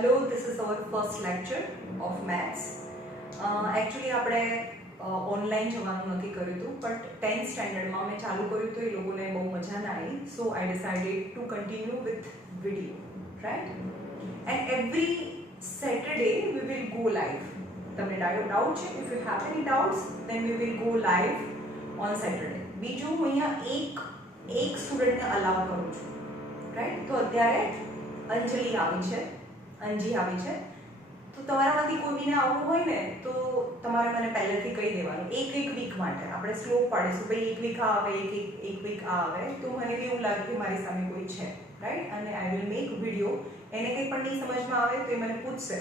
Hello, this is our first lecture of maths. Actually આપણે online જવાનું નક્કી કર્યું હતું, બટ 10th સ્ટેન્ડર્ડમાં મેં ચાલુ કર્યું તો એ લોકોને બહુ મજા ના આવી, so I decided to continue with video, right? And every Saturday we will go live. તમને ડાઉટ છે? If you have any doubts then we will go live on Saturday. બીજું હું અહીંયા એક સ્ટુડન્ટને અલાવ કરું છું, રાઈટ? તો અત્યારે અંજલિ આવી છે, અંજી આવી છે. તો તમારામાંથી કોઈ બીને આવવું હોય ને તો તમારે મને પહેલેથી કહી દેવાનું. એક વીક માટે આપણે સ્લોપ પાડીશું, ભાઈ એક વીક આ આવે, એક વીક આ આવે. તો મને એવું લાગે કે મારી સામે કોઈ છે, રાઈટ? અને આઈ વિલ મેક વિડીયો. એને કંઈ પણ નહીં સમજમાં આવે તો એ મને પૂછશે,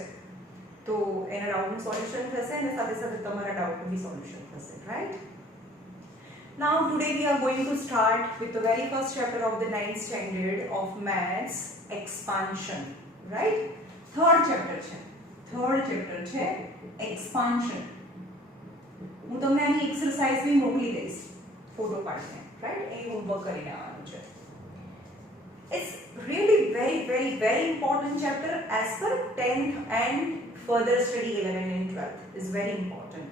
તો એના ડાઉટનું સોલ્યુશન થશે અને સાથે સાથે તમારા ડાઉટનું બી સોલ્યુશન થશે, right? Now today we are going to start with the very first chapter of the 9th standard of maths, expansion, right? Third chapter છે expansion. હું તમને આની એક્સરસાઇઝ બી મોકલી દઈશ ફોટો પાડીને, રાઈટ? એ હોમવર્ક કરીને આવવાનું છે. It's really very important chapter as per 10th and further study 11 and 12th is very important.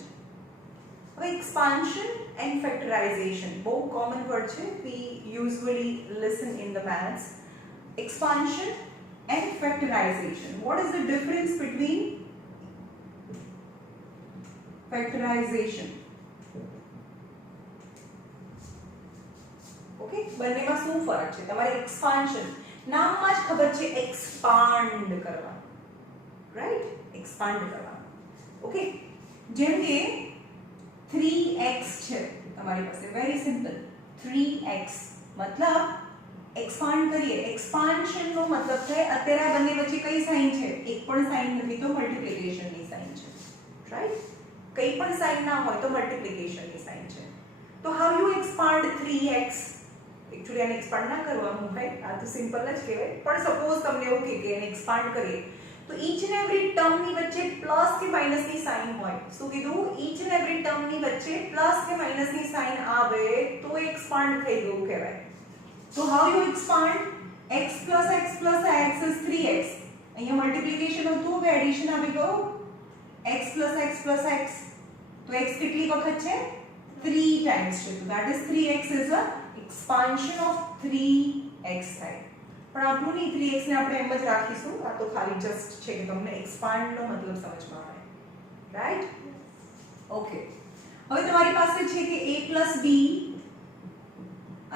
હવે expansion and factorization બહુ common word છે. We usually listen in the maths. Expansion and factorization. What is the difference between factorization? Okay, બંનેમાં શું ફરક છે? તમારે expansion નામમાં જ ખબર છે, expand કરવાનું, right? expand કરવાનું. Okay, જેમ કે 3x છે તમારી પાસે, વેરી સિમ્પલ. 3x મતલબ એક્સપાન્ડ કરીએ. એક્સપાન્શન નો મતલબ છે અત્યારે આ બંને વચ્ચે કઈ સાઇન છે? એક પણ સાઇન નથી તો મલ્ટીપ્લિકેશનની સાઇન છે, રાઈટ? કઈ પણ સાઇન ના હોય તો મલ્ટીપ્લિકેશનની સાઇન છે. તો how you expand 3x? Actually આને એક્સપાન્ડ ના કરવાનું હોય, આ તો સિમ્પલ જ કહેવાય. પણ સપોઝ તમને એવું કે એને એક્સપાન્ડ કરીએ તો ઈચ એન્ડ એવરી ટર્મની વચ્ચે પ્લસ કે માઈનસની સાઇન હોય. શું કીધું? ઈચ એન્ડ એવરી ટર્મની વચ્ચે પ્લસ કે માઈનસની સાઇન આવે તો એક્સપાન્ડ થઈ ગયું કહેવાય. So how you expand? x plus x plus x is 3x. અહીંયા મલ્ટીપ્લિકેશન હતું, હવે એડિશન આવી ગયું. x plus x plus x. તો x કેટલી વખત છે? 3 times છે. So that is 3x is a expansion of 3x થાય. પણ આપણું નહીં, 3x ને આપણે એમ જ રાખીશું. આ તો ખાલી જસ્ટ છે કે તમને એક્સપાન્ડ નો મતલબ સમજમાં આવે, રાઈટ? ઓકે, હવે તમારી પાસે છે કે a plus b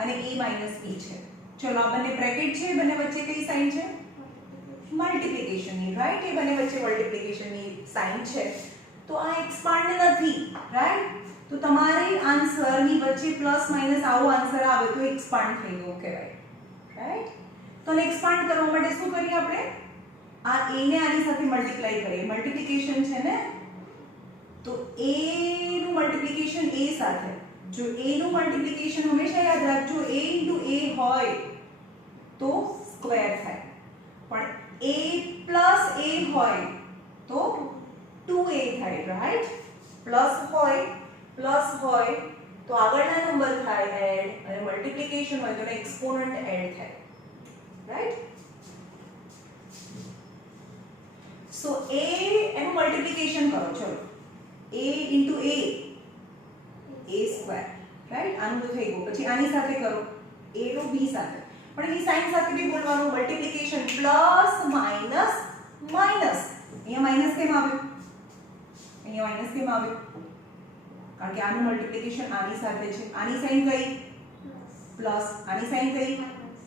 અને a minus b છે. ચલો આ બંને બ્રેકેટ છે, બંને વચ્ચે કઈ સાઇન છે? મલ્ટીપ્લિકેશનની, રાઈટ? એ બંને વચ્ચે મલ્ટીપ્લિકેશનની સાઇન છે. તો આ એક્સપાન્ડ નથી, રાઈટ? તો તમારે આન્સરની વચ્ચે પ્લસ માઈનસ આવો આન્સર આવે તો એક્સપાન્ડ થઈ ગયો કહેવાય, રાઈટ? તો એક્સપાન્ડ કરવા માટે શું કરીએ આપણે? આ a ને આની સાથે મલ્ટીપ્લાય કરીએ. મલ્ટીપ્લિકેશન છે ને, તો a નું મલ્ટીપ્લિકેશન a સાથે. જો a નું મલ્ટીપ્લિકેશન હંમેશા યાદ રાખજો, a * a હોય તો સ્ક્વેર થાય. પણ a plus a હોય તો 2a થાય, રાઈટ? પ્લસ હોય તો આગળના નંબર થાય એડ, અને મલ્ટીપ્લિકેશન હોય તો એક્સપોનન્ટ એડ થાય, રાઈટ? સો a એનું મલ્ટીપ્લિકેશન કરો. ચલો a * a સ્ક્વેર, રાઈટ? આનું તો થઈ ગયું. પછી આની સાથે કરો, a નો b સાથે. પણ એની સાઇન સાથે બી બોલવાનું, મલ્ટીપ્લિકેશન પ્લસ માઈનસ માઈનસ. અહીંયા માઈનસ કેમ આવ્યું? કારણ કે આનું મલ્ટીપ્લિકેશન આની સાથે છે. આની સાઇન કઈ? પ્લસ. આની સાઇન કઈ?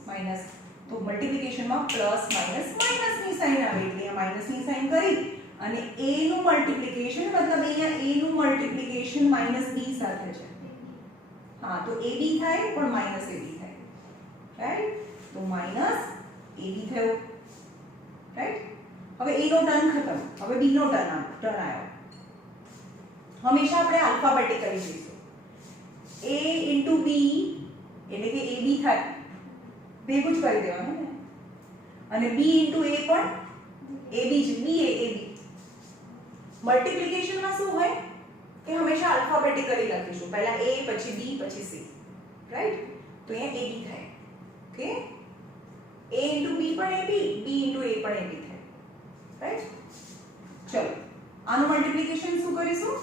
માઈનસ. તો મલ્ટીપ્લિકેશનમાં પ્લસ માઈનસ માઈનસની સાઇન આવે એટલે અહીંયા માઈનસની સાઇન કરી અને a નું મલ્ટીપ્લિકેશન, મતલબ અહીંયા a નું મલ્ટીપ્લિકેશન માઈનસ b સાથે છે. હા, તો ab થાય પણ માઈનસ ab થાય, રાઈટ? તો માઈનસ ab થયો, રાઈટ? હવે a નો ટર્ન ખતમ, હવે b નો ટર્ન આવ્યો. હંમેશા આપણે આલ્ફાબેટિકલી જઈશું. a * b એટલે કે ab થાય, ભેગું જ કરી દેવાનું ને. અને b * a પણ ab જ, b a ab. મલ્ટીપ્લિકેશનમાં શું હોય કે હંમેશા આલ્ફાબેટિકલી લખીશું. પહેલા a, પછી b, પછી c, રાઈટ? તો અહીંયા ab થાય. ઓકે, a * b પણ ab, b * a પણ ab થાય, રાઈટ? ચલો આનું મલ્ટીપ્લિકેશન શું કરીશું?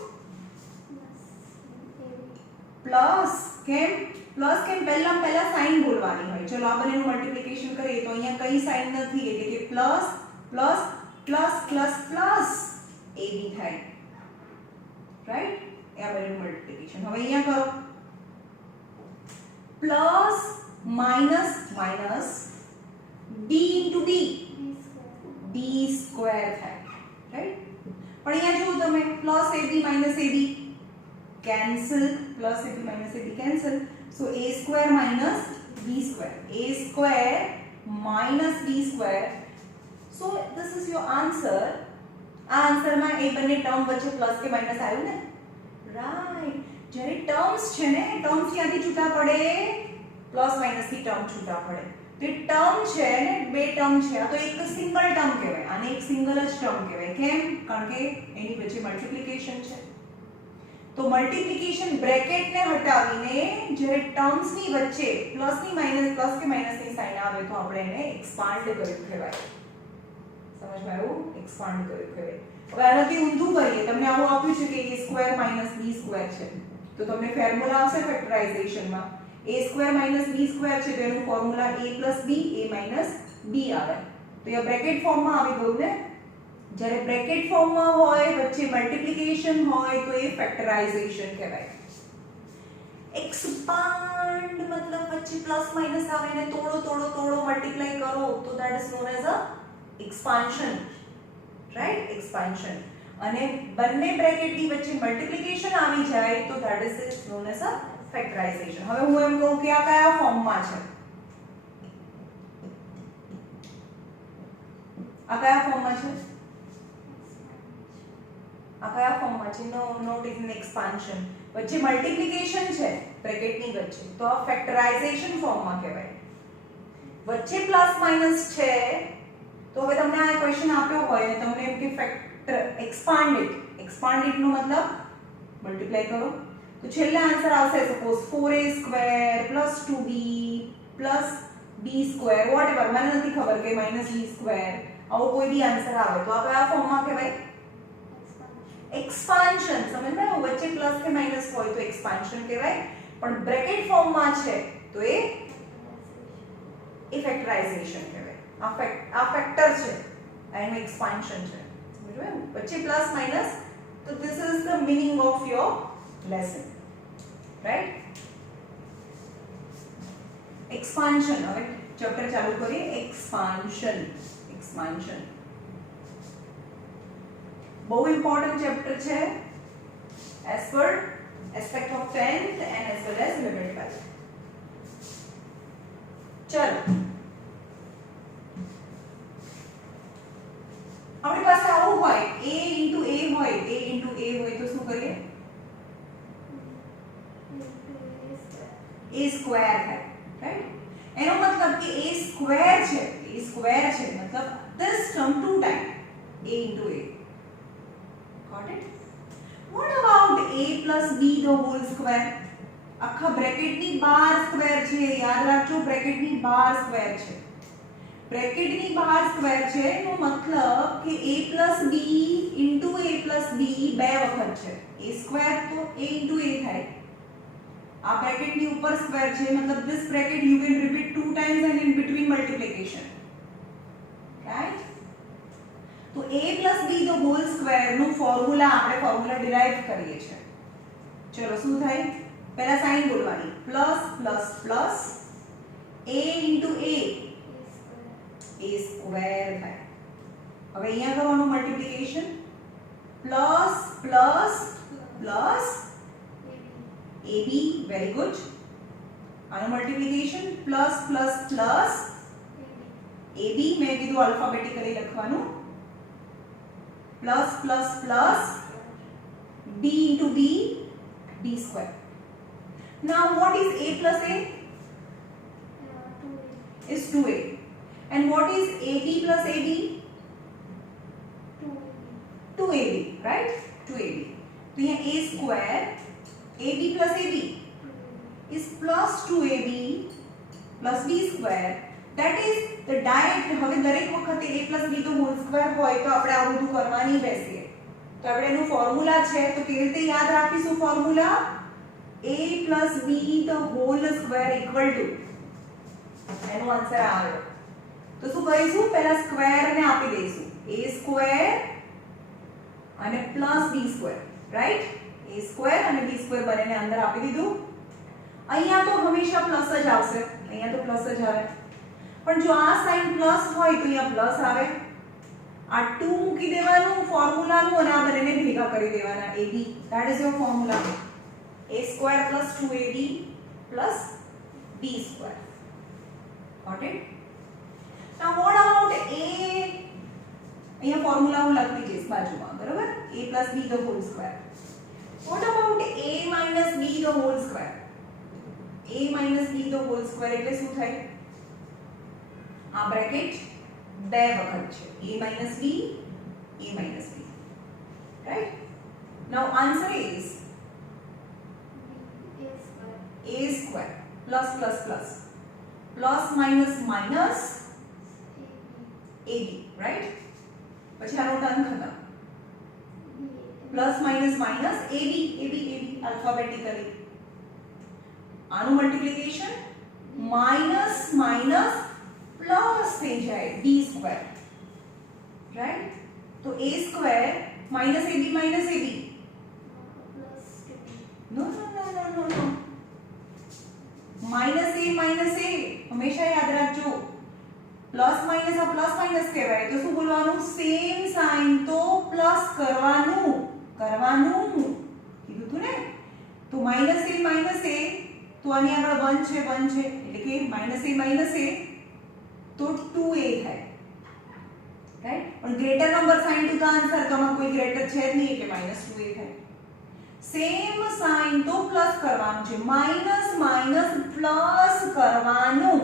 પ્લસ. કેમ પ્લસ? કેમ પહેલા સાઈન બોલવાની હોય. ચલો આ બંનેનું મલ્ટીપ્લિકેશન કરીએ તો અહીંયા કઈ સાઈન નથી એટલે કે plus plus plus plus plus ab થાય, રાઈટ? એ આ બંનેનું મલ્ટીપ્લિકેશન. હવે અહીંયા કરો plus minus minus b into b b square થાય, રાઈટ? પણ અહીંયા જુઓ તમે plus ab minus ab cancel, plus ab minus ab cancel, so a square minus b square, a square minus b square, so this is your answer. આ answer માં એ બંને term વચ્ચે plus કે માઈનસ આવ્યું ને, રાઈટ? જ્યારે terms છે ને, ટર્મ્સ ક્યાંથી છૂટા પડે? પ્લસ માઈનસ થી ટર્મ છૂટા પડે. તે ટર્મ છે ને, બે ટર્મ છે, આ તો એક સિંગલ ટર્મ કહેવાય, આને એક સિંગલ જ ટર્મ કહેવાય. કેમ? કારણ કે એની વચ્ચે મલ્ટીપ્લિકેશન છે. તો મલ્ટીપ્લિકેશન બ્રેકેટ ને હટાવીને જ્યારે ટર્મ્સ ની વચ્ચે પ્લસ ની માઈનસ, પ્લસ કે માઈનસ ની સાઇન આવે તો આપણે એને એક્સપાન્ડ કર્યું કહેવાય. સમજમાં આવ્યું? એક્સપાન્ડ કર્યું કહેવાય. હવે આનાથી ઊંધું કરીએ, તમને આવું આપ્યું છે કે a square minus b square છે, તો તમને ફોર્મ્યુલા આવશે ફેક્ટરાઇઝેશનમાં a square minus b square છે તો એનું formula a plus b, a minus b આવે. તો એ બ્રેકેટ ફોર્મમાં આવી ગયું ને. જ્યારે બ્રેકેટ ફોર્મમાં હોય, વચ્ચે મલ્ટીપ્લિકેશન હોય તો એ ફેક્ટરાઇઝેશન કહેવાય. એક્સપાન્ડ મતલબ વચ્ચે પ્લસ માઈનસ આવે ને તોડો તોડો તોડો મલ્ટીપ્લાય કરો તો that is known as a expansion, right? Expansion. અને બંને બ્રેકેટની વચ્ચે મલ્ટીપ્લિકેશન આવી જાય તો that is known as a factorization. હવે હું એમ કહું કે આ કયા ફોર્મમાં છે? આ કયા ફોર્મમાં છે? આ કયા ફોર્મમાં છે? No not in expansion. વચ્ચે મલ્ટીપ્લિકેશન છે બ્રેકેટની વચ્ચે તો આ ફેક્ટરાઇઝેશન ફોર્મમાં કહેવાય. વચ્ચે પ્લસ માઈનસ છે તો હવે તમને આ ક્વેશ્ચન આપ્યો હોય અને તમને એમ કે એક્સપાન્ડ ઇટ નો મતલબ મલ્ટીપ્લાય કરો તો છેલ્લે આન્સર આવશે suppose 4a square plus 2b plus b square whatever, મને નથી ખબર કે માઈનસ b સ્ક્વેર, આવો કોઈ બી આન્સર આવે તો આ કયા ફોર્મમાં કહેવાય? એક્સપાન્શન. સમજમાં? વચ્ચે પ્લસ કે માઈનસ હોય તો એક્સપાન્શન કહેવાય, પણ બ્રેકેટ ફોર્મમાં છે તો એ ફેક્ટરાઇઝેશન કહેવાય. આ ફેક્ટર છે, એનું એક્સપાન્શન છે. સમજ્યું? વચ્ચે પ્લસ માઈનસ, તો this is the meaning of your lesson, right? Expansion. હવે ચેપ્ટર ચાલુ કરીએ. એક્સપાન્શન. એક્સપાન્શન બહુ ઇમ્પોર્ટન્ટ ચેપ્ટર છે as per aspect of 10th and as well as 11th. ચલો આપણી પાસે આવું હોય a into a હોય, a into a હોય તો શું કરીએ? a સ્ક્વેર થાય, રાઈટ? એનો મતલબ કે a સ્ક્વેર છે, મતલબ this term two time a into a. Got it? What about a plus b the whole square? આખા બ્રેકેટની બહાર સ્ક્વેર છે, યાદ રાખજો બ્રેકેટની બહાર સ્ક્વેર છે. બ્રેકેટની બહાર સ્ક્વેર છે એનો મતલબ કે a plus b into a plus b બે વખત છે. a સ્ક્વેર તો a into a થાય. આ બ્રેકેટની ઉપર સ્ક્વેર છે મતલબ this bracket you can repeat two times and in between multiplication. Right? તો a plus b the whole square નું ફોર્મ્યુલા આપણે ફોર્મ્યુલા ડિરાઈવ કરીએ છીએ. ચલો શું થાય? પહેલા સાઈન બોલવાની plus plus plus a into a square થાય. હવે અહીંયા કરવાનું multiplication plus plus plus ab, very good. આનું multiplication plus plus plus ab, મેં કીધું આલ્ફાબેટિકલી લખવાનું plus plus plus b into b, b square. Now what is a plus a? 2a. Is 2a. And what is ab plus ab? 2ab. 2ab, right? 2ab. So here a square ab plus ab is plus 2ab plus b square. That is the direct. હવે દરેક વખતે a + b તો hall square હોય તો આપણે આ બધું કરવા નહીં બેસીએ. તો આપણે એનું ફોર્મ્યુલા છે તો કેવી રીતે યાદ રાખીશું formula? a + b the whole square equal to, એનો આન્સર આવ્યો. તો શું કરીશું? પહેલા સ્ક્વેર ને આપી દઈશું. a સ્ક્વેર અને +b², રાઈટ? a સ્ક્વેર અને b સ્ક્વેર બંનેને અંદર આપી દીધું. અહીંયા તો હંમેશા પ્લસ જ આવશે, અહીંયા તો પ્લસ જ આવે. પણ જો આ સાઈન પ્લસ હોય તો અહીંયા પ્લસ આવે. આ 2 મૂકી દેવાનું ફોર્મ્યુલાનું અને આ બંનેને ભેગા કરી દેવાના. ab, that is your formula. a square + 2ab + b². Got it? Now what about a? અહીંયા ફોર્મ્યુલા હું લખતી જઈશ બાજુમાં, બરાબર? a + b the whole square. What about a - b the whole square? a - b the whole square એટલે શું થાય? આ બ્રેકેટ બે વખત છે. a - b, a - b. Right? Now answer is a square plus plus plus plus minus minus ab, right? પછી આનો term ખતમ. Plus minus minus ab આલ્ફાબેટિકલી. આનું મલ્ટીપ્લિકેશન માઇનસ માઇનસ પ્લસ થઈ જાય b², રાઈટ? તો a square minus ab minus ab. No no no no no no, minus a હંમેશા યાદ રાખજો. પ્લસ માઇનસ આ પ્લસ માઇનસ કહેવાય તો શું બોલવાનું? સેમ સાઇન તો પ્લસ કરવાનું કીધું તું ને. તો માઇનસ a તો આની આગળ 1 છે એટલે કે માઇનસ a તો 2a થાય, રાઈટ? પણ greater number sign to the answer, તો આમાં કોઈ ગ્રેટર છે જ નહીં એટલે -2a થાય. સેમ સાઇન તો પ્લસ કરવાનું છે, માઇનસ માઇનસ પ્લસ કરવાનું.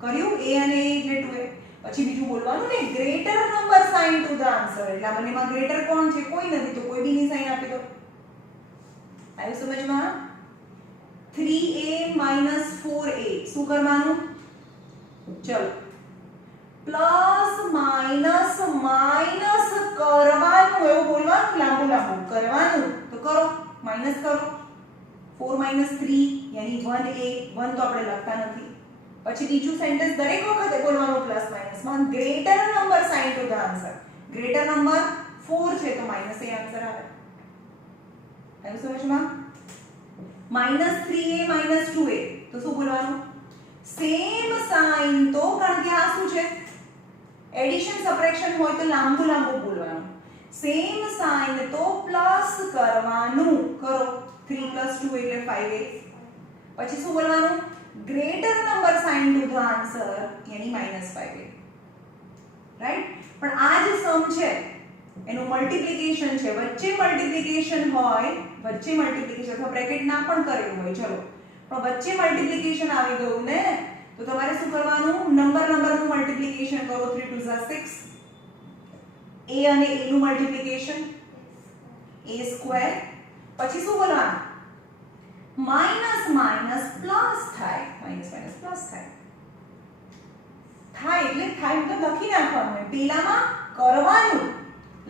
કર્યું? a અને a એટલે 2a. પછી બીજું બોલવાનું ને, greater number sign to the answer. એટલે આ બંનેમાં ગ્રેટર કોણ છે? કોઈ નથી, તો કોઈ બીની સાઇન આપી દો. આવ્યું સમજમાં? 3a - 4a શું કરવાનું? ચલો, પ્લસ માઇનસ માઇનસ કરવાનું, એવું બોલવાનું, લાંબુ કરવાનું. તો કરો, માઇનસ કરો. 4 - 3 યાની 1a. 1 તો આપણે લખતા નથી. પછી બીજું સેન્ટેન્સ દરેક વખતે બોલવાનું પ્લસ માઇનસ માં. Greater number sign to the answer. Greater number 4 છે તો -a આન્સર આવે. આવ્યું સમજમાં? -3a - 2a તો શું બોલવાનું? સેમ સાઇન તો, કારણ કે આ શું છે? એડિશન સબટ્રેક્શન હોય તો લાંબુ બોલવાનું. સેમ સાઇન તો પ્લસ કરવાનું. કરો, 3 + 2 એટલે 5a. પછી શું બોલવાનું? Greater number sign to the answer યાની -5a, રાઈટ? પણ આ જે સમ છે એનું મલ્ટીપ્લિકેશન છે, વચ્ચે મલ્ટીપ્લિકેશન હોય, અથવા બ્રેકેટ ના પણ કરેલું હોય, ચલો, પણ વચ્ચે મલ્ટીપ્લિકેશન આવી ગયું ને, તો તમારે શું કરવાનું? નંબરનું મલ્ટીપ્લિકેશન કરો. 3 × 2 = 6. a અને a નું મલ્ટીપ્લિકેશન a². પછી શું બોલવાનું? માઇનસ માઇનસ પ્લસ થાય, થાય એટલે થાય તો લખી નાખવાનું. પેલામાં કરવાનું,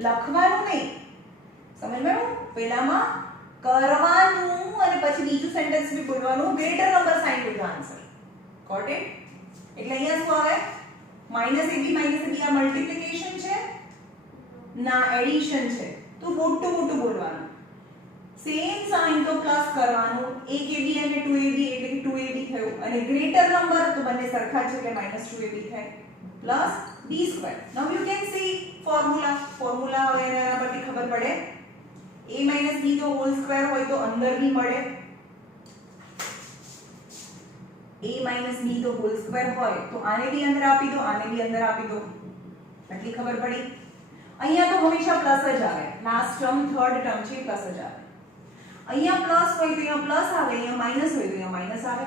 લખવાનું નહીં. સમજ્યું? પેલામાં કરવાનું અને પછી બીજું સેન્ટેન્સ બી બોલવાનું, greater number sign to the answer. Got it? એટલે અહીંયા શું આવે? -ab - આ મલ્ટીપ્લિકેશન છે ના એડિશન છે, તો મોટું બોલવાનું. સેમ સાઇન તો પ્લસ કરવાનું. 1ab અને 2ab એટલે કે 2ab થયું, અને ગ્રેટર નંબર તો બંને સરખા છે એટલે -2ab થાય, plus b². Now you can see formula હવે એના પરથી ખબર પડે. a - b તો હોલ સ્ક્વેર હોય તો અંદર બી મળે. a - b તો હોલ સ્ક્વેર હોય તો આને બી અંદર આપી દો, આને બી અંદર આપી દો. આટલી ખબર પડી? અહીંયા તો હંમેશા પ્લસ જ આવે. લાસ્ટ ટર્મ, થર્ડ ટર્મ છે પ્લસ જ આવે. અહીંયા પ્લસ હોય તો અહીંયા પ્લસ આવે, અહીંયા માઈનસ હોય તો અહીંયા માઈનસ આવે.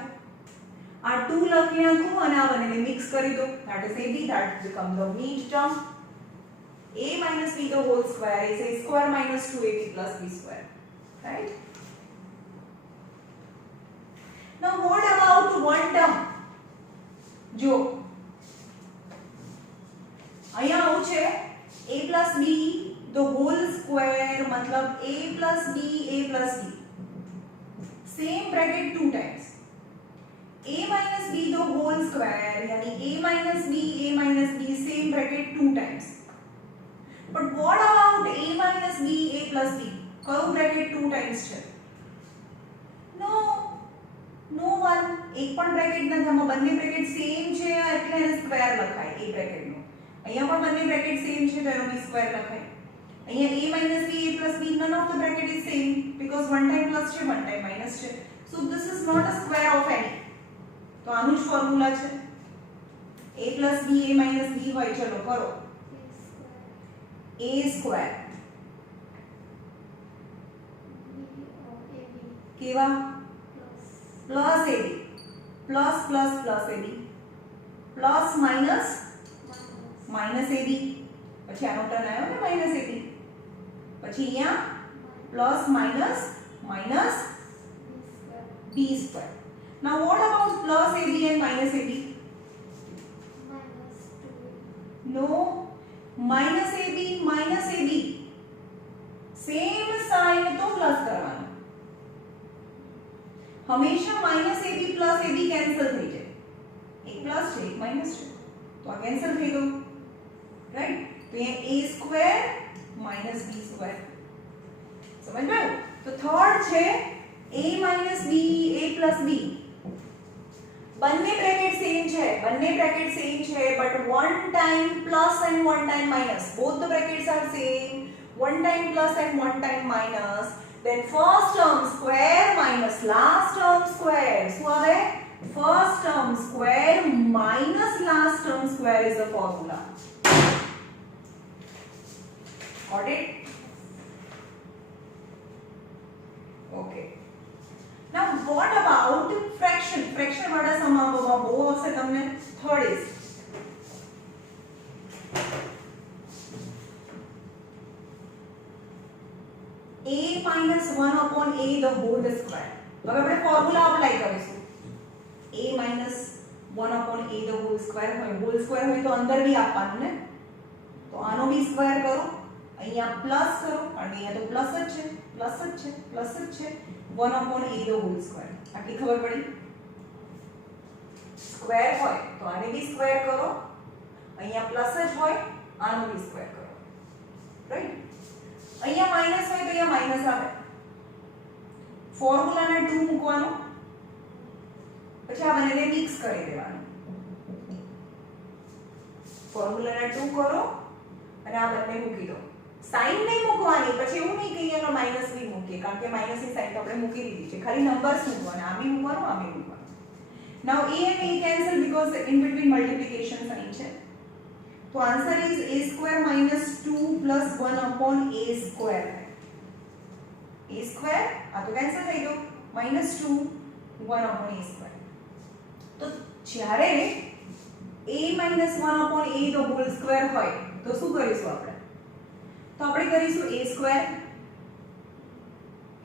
આ 2 લખી નાખું અને આ બંનેને મિક્સ કરી દો. that is ab, that becomes the mean term. a - b the whole square is a square minus 2ab plus b square, right? Now what about one term? જો અહીંયા આવું છે a plus b the whole square मतलब a plus b same bracket 2 times a minus b the whole square यानी a minus b same bracket 2 times but what about a minus b a plus b કયું bracket 2 times છે no one એક પણ bracket નથી આમાં બંને bracket same છે એટલે એને સ્ક્વેર લખાય a bracket નો અહીંયા પણ બંને bracket same છે તો એનો b સ્ક્વેર લખાય અહીંયા a minus b a plus b none of the bracket is same because one time plus છે one time minus છે so this is not a square of any તો આનું જ ફોર્મ્યુલા છે a plus b a minus b હોય ચલો કરો a square કેવા plus ab plus plus plus ab plus minus minus ab પછી આનો ટર્ન આવ્યો ને minus ab પછી અહીંયા plus minus minus b square now what about plus ab and minus ab no minus ab same sign तो plus करवाना हमेशा minus ab plus ab cancel થઈ જાય એક પ્લસ છે એક માઈનસ છે તો આ કેન્સલ થઈ ગયું રાઈટ તો ये a square minus b square સમજ ગયો તો થર્ડ છે a minus b a plus b બંને બ્રેકેટ સેમ છે but one time plus and one time minus both the brackets are same one time plus and one time minus then first term square minus last term square શું આવે first term square minus last term square is the formula got it okay now what about fraction વાળા સમાપમાં બહુ આવશે તમને third is a minus 1 upon a the whole square હવે આપણે formula apply કરીશું a minus 1 upon a the whole square હોય તો અંદર બી આપવાનું ને તો આનો બી સ્ક્વેર કરો અહીંયા પ્લસ કરો કારણ કે અહીંયા તો પ્લસ જ છે 1 upon a the whole square આટલી ખબર પડી સ્ક્વેર હોય તો આને બી સ્ક્વેર કરો અહીંયા પ્લસ જ હોય આનો બી સ્ક્વેર કરો રાઈટ અહીંયા માઈનસ હોય તો અહીંયા માઈનસ આવે ફોર્મ્યુલાને 2 મૂકવાનો પછી આ બંનેને મિક્સ કરી દેવાનું ફોર્મ્યુલાને 2 કરો અને આ બંને મૂકી દો સાઈન નહીં મૂકવાની પછી એવું નહીં કે અહીંયાનો માઈનસ બી મૂકીએ કારણ કે માઈનસની સાઈન તો આપણે મૂકી દીધી છે ખાલી નંબર્સ મૂકવાના આ બી મૂકવાનું now a and a cancel because in between multiplication sign છે तो answer is a square minus 2 plus 1 upon a square a square આ તો કેન્સલ થઈ ગયો minus 2 1 upon a square તો જ્યારે a minus 1 upon a the whole square હોય તો શું કરીશું આપણે તો આપણે કરીશું a square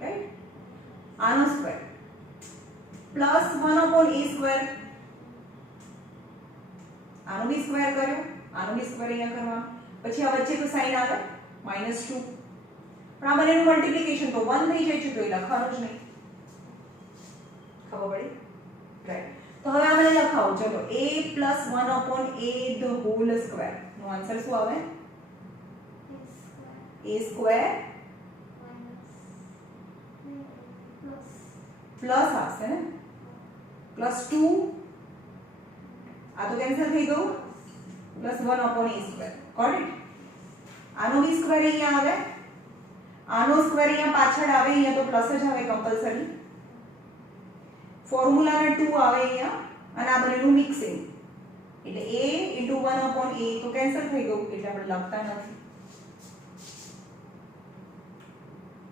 રાઈટ આનો square plus 1 upon a square આનો બી સ્ક્વેર કર્યો આનો બી સ્ક્વેર અહીંયા કરવાનો પછી આ વચ્ચે તો સાઈન આવે -2 પણ આ બંનેનું મલ્ટીપ્લિકેશન તો 1 થઈ જાય છે તો એ લખવાનું જ નહીં ખબર પડી રાઈટ તો હવે આ મને લખાવો ચલો a + 1 upon a the whole square નો આન્સર શું આવે a square પ્લસ આવશે ને +2 આ તો કેન્સલ થઈ ગયું +1 upon a square got it આનો બી સ્ક્વેર અહીંયા આવે આનો સ્ક્વેર અહીંયા પાછળ આવે અહીંયા તો પ્લસ જ આવે કમ્પલસરી ફોર્મ્યુલાના 2 આવે અહીંયા અને આ બંનેનું મિક્સિંગ એટલે a * 1 upon a તો કેન્સલ થઈ ગયું એટલે આપણે લખતા નથી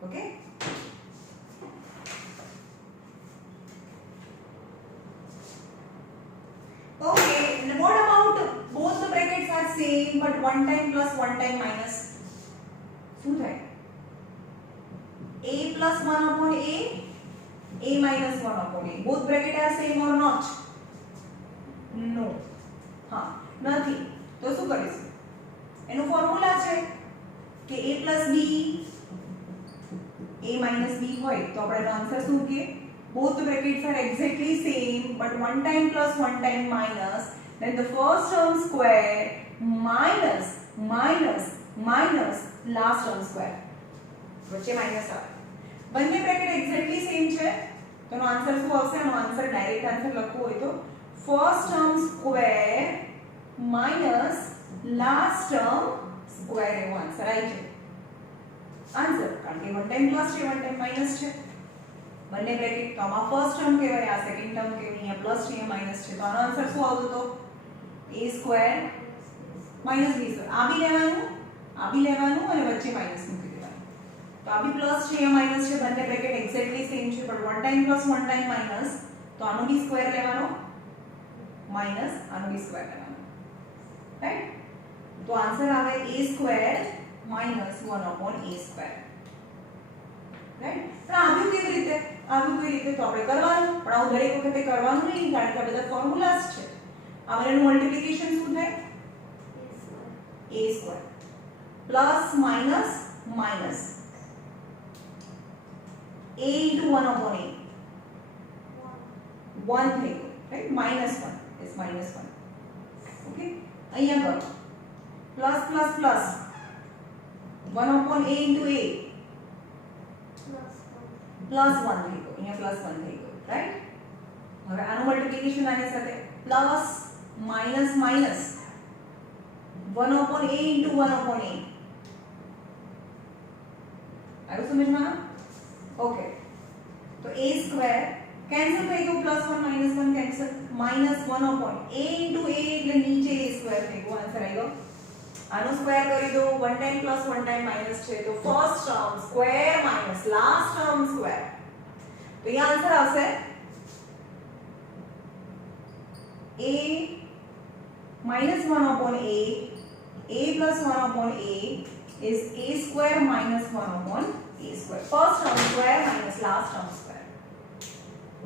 okay Okay, and what about both the brackets are same but one time plus one time minus? શું થાય? a plus 1 upon a minus 1 upon a. Both brackets are same or not? No. હા, નથી. તો શું કરીશું? એનો formula છે કે a plus b a minus b હોય તો આપણો આન્સર શું કે both the brackets are exactly same but one time plus one time minus then the first term square minus minus minus last term square વચ્ચે minus આવે બંને bracket exactly same છે તો એનો આન્સર શું આવશે એનો આન્સર ડાયરેક્ટ આન્સર લખવું હોય તો first term square minus last term square એવો આન્સર આવી છે આન્સર કારણ કે વન ટાઈમ પ્લસ છે વન ટાઈમ માઈનસ છે બંને બ્રેકેટ તો આમાં ફર્સ્ટ ટર્મ કહેવાય આ સેકન્ડ ટર્મ કહેવાય અહીંયા પ્લસ છે અહીંયા માઈનસ છે તો આનો આન્સર શું આવતો તો a square minus b square આ બી લેવાનું અને વચ્ચે માઈનસ મૂકી દેવાનું તો આ બી પ્લસ છે અહીંયા માઈનસ છે બંને બ્રેકેટ એક્ઝેક્ટલી સેમ છે પણ one time plus one time minus તો આનો બી સ્ક્વેર લેવાનો માઈનસ આનો બી સ્ક્વેર લેવાનો રાઈટ તો આન્સર આવે a square minus 1/a square right પણ આવ્યું કેવી રીતે આવ્યું કઈ રીતે તો આપણે કરવાનું પણ આવું દરેક વખતે કરવાનું નહીં કારણ કે આ બધા ફોર્મ્યુલાસ છે આ બધાનું મલ્ટીપ્લિકેશન શું થાય a square plus minus minus a into 1/a 1 થઈ ગયું રાઈટ -1 is -1 ઓકે અહીંયા કરો plus plus plus 1/a into a plus 1 થઈ ગયું અહીંયા પ્લસ 1 થઈ ગયું રાઈટ હવે આનું મલ્ટીપ્લિકેશન આની સાથે plus minus minus 1/a into 1/a આવ્યું સમજમાં ઓકે તો a સ્ક્વેર કેન્સલ થઈ ગયું +1 -1 કેન્સલ -1/a into a એટલે નીચે a સ્ક્વેર થઈ ગયું આન્સર આવી ગયો આનો સ્ક્વેર કરી દો one time plus one time minus છે તો first term square minus last term square તો એ આન્સર આવશે a -1/a a plus 1/a is a square minus 1/a square first term square minus last term square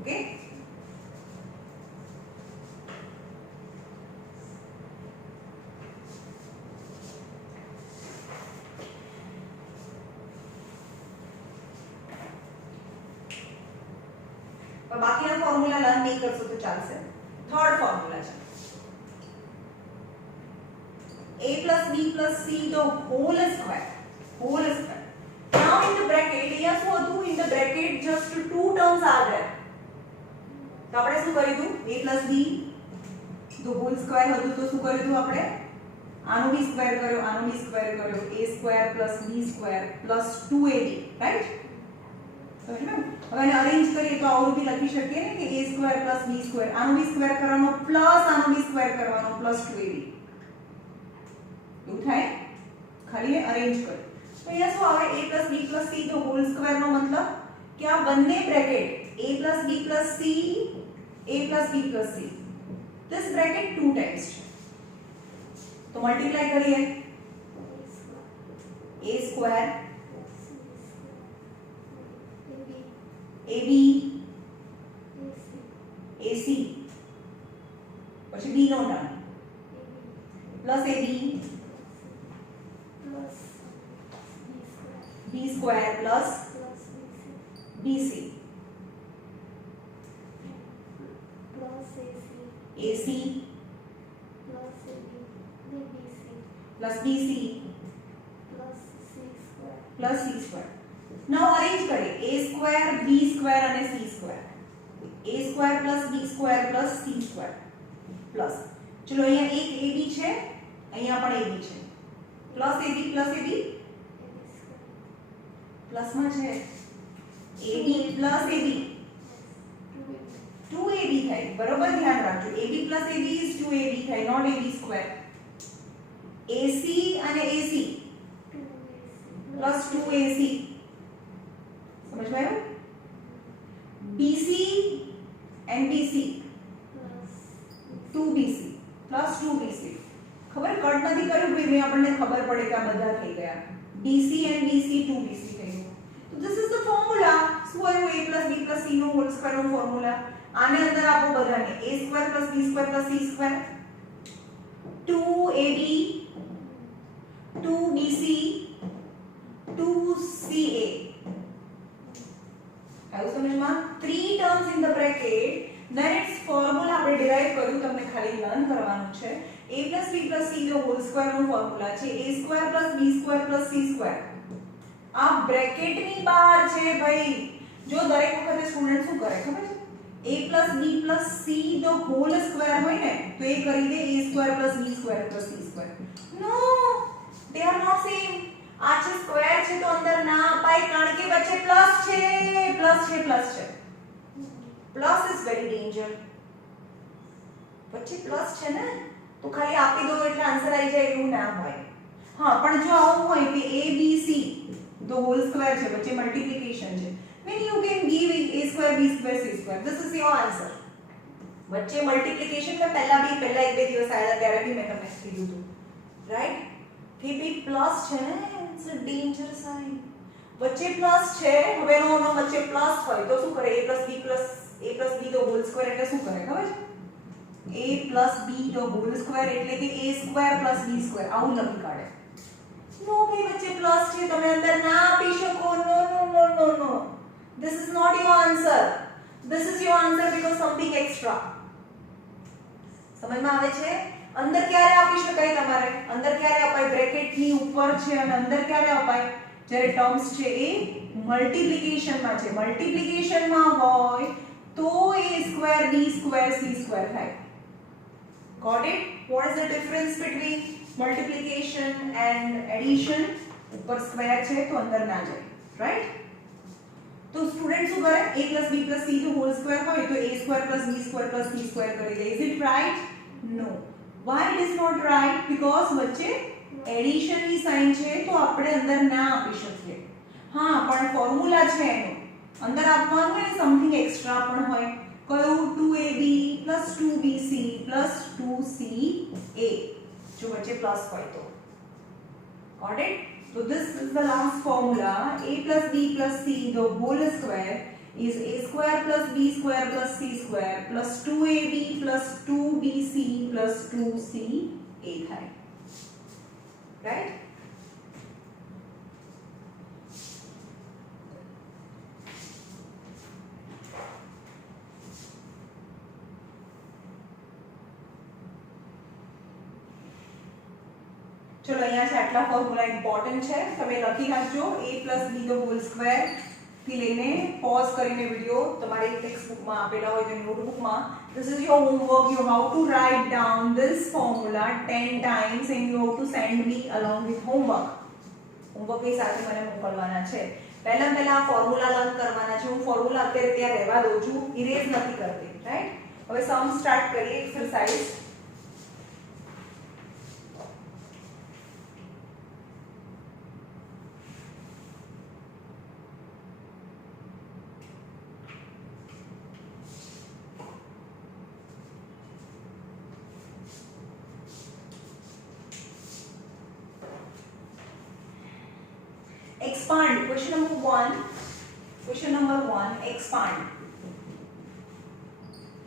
okay पर बाकीના formula learn નહીં કરશો તો ચાલશે third formula છે a plus b plus c the whole square now in the bracket here શું હતું in the bracket just two terms are there તો આપણે શું કરીશું a plus b the whole square હતું તો શું કરીશું આપણે આનો બી સ્ક્વેર કર્યો આનો બી સ્ક્વેર કર્યો a square plus b square plus 2ab right સમજ્યું હવે આને અરેન્જ કરીએ તો આવું બી લખી શકીએ ને કે a square plus b square આનો બી સ્ક્વેર કરવાનો પ્લસ આનો બી સ્ક્વેર કરવાનો plus 2ab એવું થાય ખાલી અરેન્જ કરો તો અહીંયા શું આવે a plus b plus c તો હોલ સ્ક્વેર નો મતલબ કે આ બંને bracket a plus b plus c a plus b plus c this bracket two times છે તો મલ્ટીપ્લાય કરીએ a square ab ac પછી b નો term plus ab b square plus bc plus ac plus bc plus c square now arrange કરીએ a square b square અને c square a square plus b square plus c square plus ચલો અહીંયા એક ab છે અહીંયા પણ ab છે plus ab plus में છે ab plus ab 2ab થાય બરોબર ધ્યાન રાખજો ab plus ab is 2ab થાય not ab square ac અને ac plus 2ac સમજ માં આવ્યું bc and bc 2bc plus 2bc ખબર કટ નથી કર્યું ભાઈ મેં આપણને ખબર પડે કે આ બધા થઈ ગયા bc and bc 2bc થઈ ગયું તો this is the formula શું આવ્યું a plus b plus c નો હોલ સ્ક્વેર નો ફોર્મ્યુલા આને અંદર આપો બધાને a square plus b square plus c square 2ab 2bc 2ca આવું સમજમાં 3 terms in the bracket then its formula આપણે ડિરાઈવ કર્યું તમને ખાલી લર્ન કરવાનું છે a b c નો હોલ સ્ક્વેર નો ફોર્મ્યુલા છે a square b square c square આ બ્રેકેટ ની બહાર છે ભાઈ જો દરેક વખતે સ્ટુડન્ટ શું કરે ખબર છે a b c નો હોલ સ્ક્વેર હોય ને તો એ કરી દે a square b square c square no they are not same આ છે સ્ક્વેર છે તો અંદર ના અપાય કારણ કે વચ્ચે પ્લસ છે પ્લસ is very danger વચ્ચે પ્લસ છે ને તો ખાલી આપી દો એટલે આન્સર આવી જાય એવું ના હોય હા પણ જો આવું હોય કે a b c the whole square છે વચ્ચે મલ્ટીપ્લિકેશન છે then you can give a square b square c square this is your answer વચ્ચે મલ્ટીપ્લિકેશન में પહેલા એક બે દિવસ આયા ત્યારે भी મેં તમને કીધું હતું રાઈટ કે બી પ્લસ છે ને ઇટ્સ અ ડેન્જર સાઇન વચ્ચે પ્લસ છે હવે નો વચ્ચે પ્લસ હોય તો શું કરે a b નો હોલ સ્ક્વેર એટલે શું કરે ખબર છે a b નો હોલ સ્ક્વેર એટલે કે a સ્ક્વેર b સ્ક્વેર આવું લખી કાઢે નો ભાઈ વચ્ચે પ્લસ છે તમે અંદર ના આપી શકો નો this is not your answer this is your answer because something extra સમજમાં આવે છે અંદર ક્યારે આપી શકાય તમારે અંદર ક્યારે અપાય બ્રેકેટ ની ઉપર છે અને અંદર ક્યારે અપાય જ્યારે ટર્મ્સ છે એ મલ્ટીપ્લિકેશન માં છે મલ્ટીપ્લિકેશન માં હોય તો a square b square c square થાય got it what is the difference between multiplication and addition ઉપર સ્ક્વેર છે તો અંદર ના જાય રાઈટ તો સ્ટુડન્ટ શું કરે a b c નો હોલ સ્ક્વેર હોય તો a square b square c square કરી દે is it right no why it is not right because વચ્ચે એડિશન ની સાઇન છે તો આપણે અંદર ના આપી શકીએ હા પણ ફોર્મ્યુલા છે એનો અંદર આપવાનું હોય સમથિંગ એક્સ્ટ્રા પણ હોય કયું 2ab 2bc 2ca જો વચ્ચે પ્લસ હોય તો got it so this is the last formula a b c the whole square is a square b square c square 2ab 2bc 2ca થાય right ચલો અહીંયા છે આટલા ફોર્મ્યુલા ઇમ્પોર્ટન્ટ છે તમે લખી રાખજો a b નો હોલ સ્ક્વેર થી લઈને પોઝ કરીને વિડિયો તમારી ટેક્સ્ટ બુકમાં આપેલા હોય તો નોટબુકમાં this is your homework you have to write down this formula 10 times and you have to send me along with homework ની સાથે મને મોકલવાના છે પહેલા આ ફોર્મ્યુલા લર્ન કરવાના છે હું ફોર્મ્યુલા અત્યારે ત્યાં રહેવા દઉં છું ઇરેઝ નથી કરતી રાઈટ હવે સમ સ્ટાર્ટ કરીએ exercise expand question number 1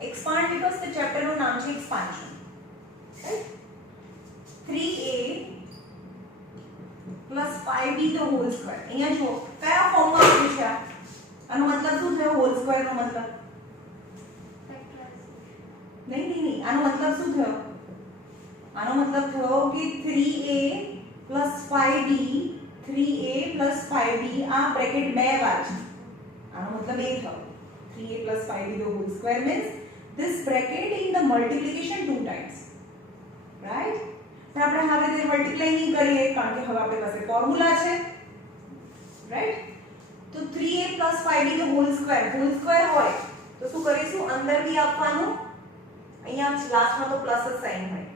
expand because the chapter નું નામ છે expansion right 3a plus 5b the whole square અહીંયા જો કયા ફોર્મમાં આપ્યું છે આનો મતલબ શું થયો હોલ સ્ક્વેર નો મતલબ નહીં આનો મતલબ શું થયો આનો મતલબ થયો કે 3a plus 5b 3a plus 5b આ બ્રેકેટ બે વાર છે આનો મતલબ એ થયો 3a plus 5b the whole square means this bracket in the multiplication two times right પણ આપણે હવે તે મલ્ટીપ્લાય નહીં કરીએ કારણ કે હવે આપણી પાસે ફોર્મ્યુલા છે રાઈટ તો 3a plus 5b the whole square હોય તો શું કરીશું અંદર બી આપવાનું અહીંયા લાસ્ટમાં તો પ્લસ જ સાઈન હોય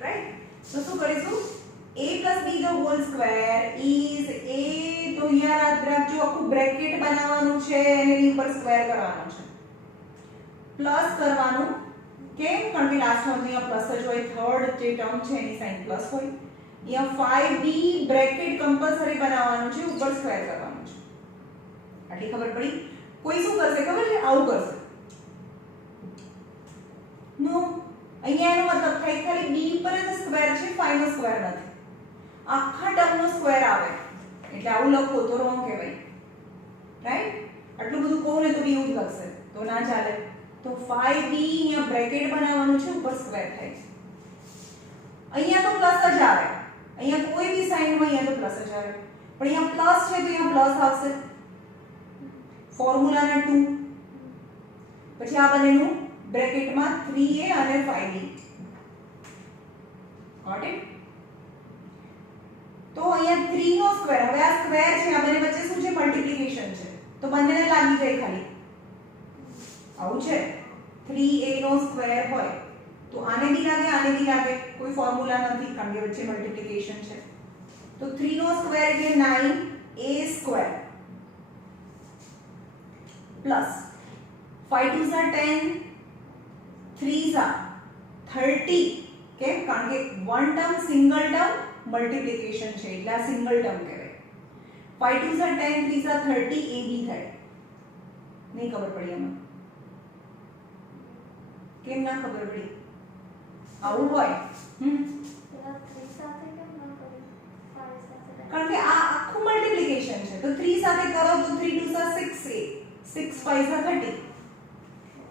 રાઈટ તો શું કરીશું a plus b the whole square is a તો અહીંયા યાદ રાખજો આખું બ્રેકેટ બનાવવાનું છે અને એની ઉપર સ્ક્વેર કરવાનો છે પ્લસ કરવાનું કેમ કારણ કે લાસ્ટમાં અહીંયા પ્લસ જ હોય થર્ડ જે ટર્મ છે એની સાઇન પ્લસ હોય અહીંયા 5b બ્રેકેટ કમ્પલસરી બનાવવાનું છે ઉપર સ્ક્વેર કરવાનું છે આટલી ખબર પડી કોઈ શું કરશે ખબર છે આવું કરશે નો અહીંયા એનો મતલબ થાય ખાલી b પર જ સ્ક્વેર છે 5 નો સ્ક્વેર નથી આખા ટર્મનો સ્ક્વેર આવે એટલે આવું લખો તો રોંગ કહેવાય, રાઈટ? આટલું બધું કહું ને તો બી એવું જ લખશે તો ના ચાલે. તો 5b અહીંયા બ્રેકેટ બનાવવાનું છે, ઉપર સ્ક્વેર થાય છે. અહીંયા તો પ્લસ જ આવે, અહીંયા કોઈ બી સાઈનમાં અહીંયા તો પ્લસ જ આવે, પણ અહીંયા પ્લસ છે તો અહીંયા પ્લસ આવશે. ફોર્મ્યુલાના 2 પછી આ બંનેનું બ્રેકેટમાં 3a અને 5b. Got it? તો અહીંયા 3 નો સ્ક્વેર, હવે આ સ્ક્વેર છે, આ બંને વચ્ચે શું છે? મલ્ટીપ્લિકેશન છે, તો બંનેને લાગી જાય ખાલી. આવું છે 3a નો સ્ક્વેર હોય તો આને બી લાગે, કોઈ ફોર્મ્યુલા નથી કારણ કે વચ્ચે મલ્ટીપ્લિકેશન છે. તો 3 નો સ્ક્વેર એટલે 9a square plus 5 2s are 10, 3s are 30. કેમ? કારણ કે one term single term multiplication છે એટલે આ સિંગલ ટર્મ કહેવાય. 5 2s are 10, 3s are 30, ab થાય. નહીં ખબર પડી આમાં? કેમ ના ખબર પડી? આવું હોય કારણ કે આ આખું મલ્ટીપ્લિકેશન છે, તો 3 સાથે કરો તો 3 2s are 6a, 6 5s are 30.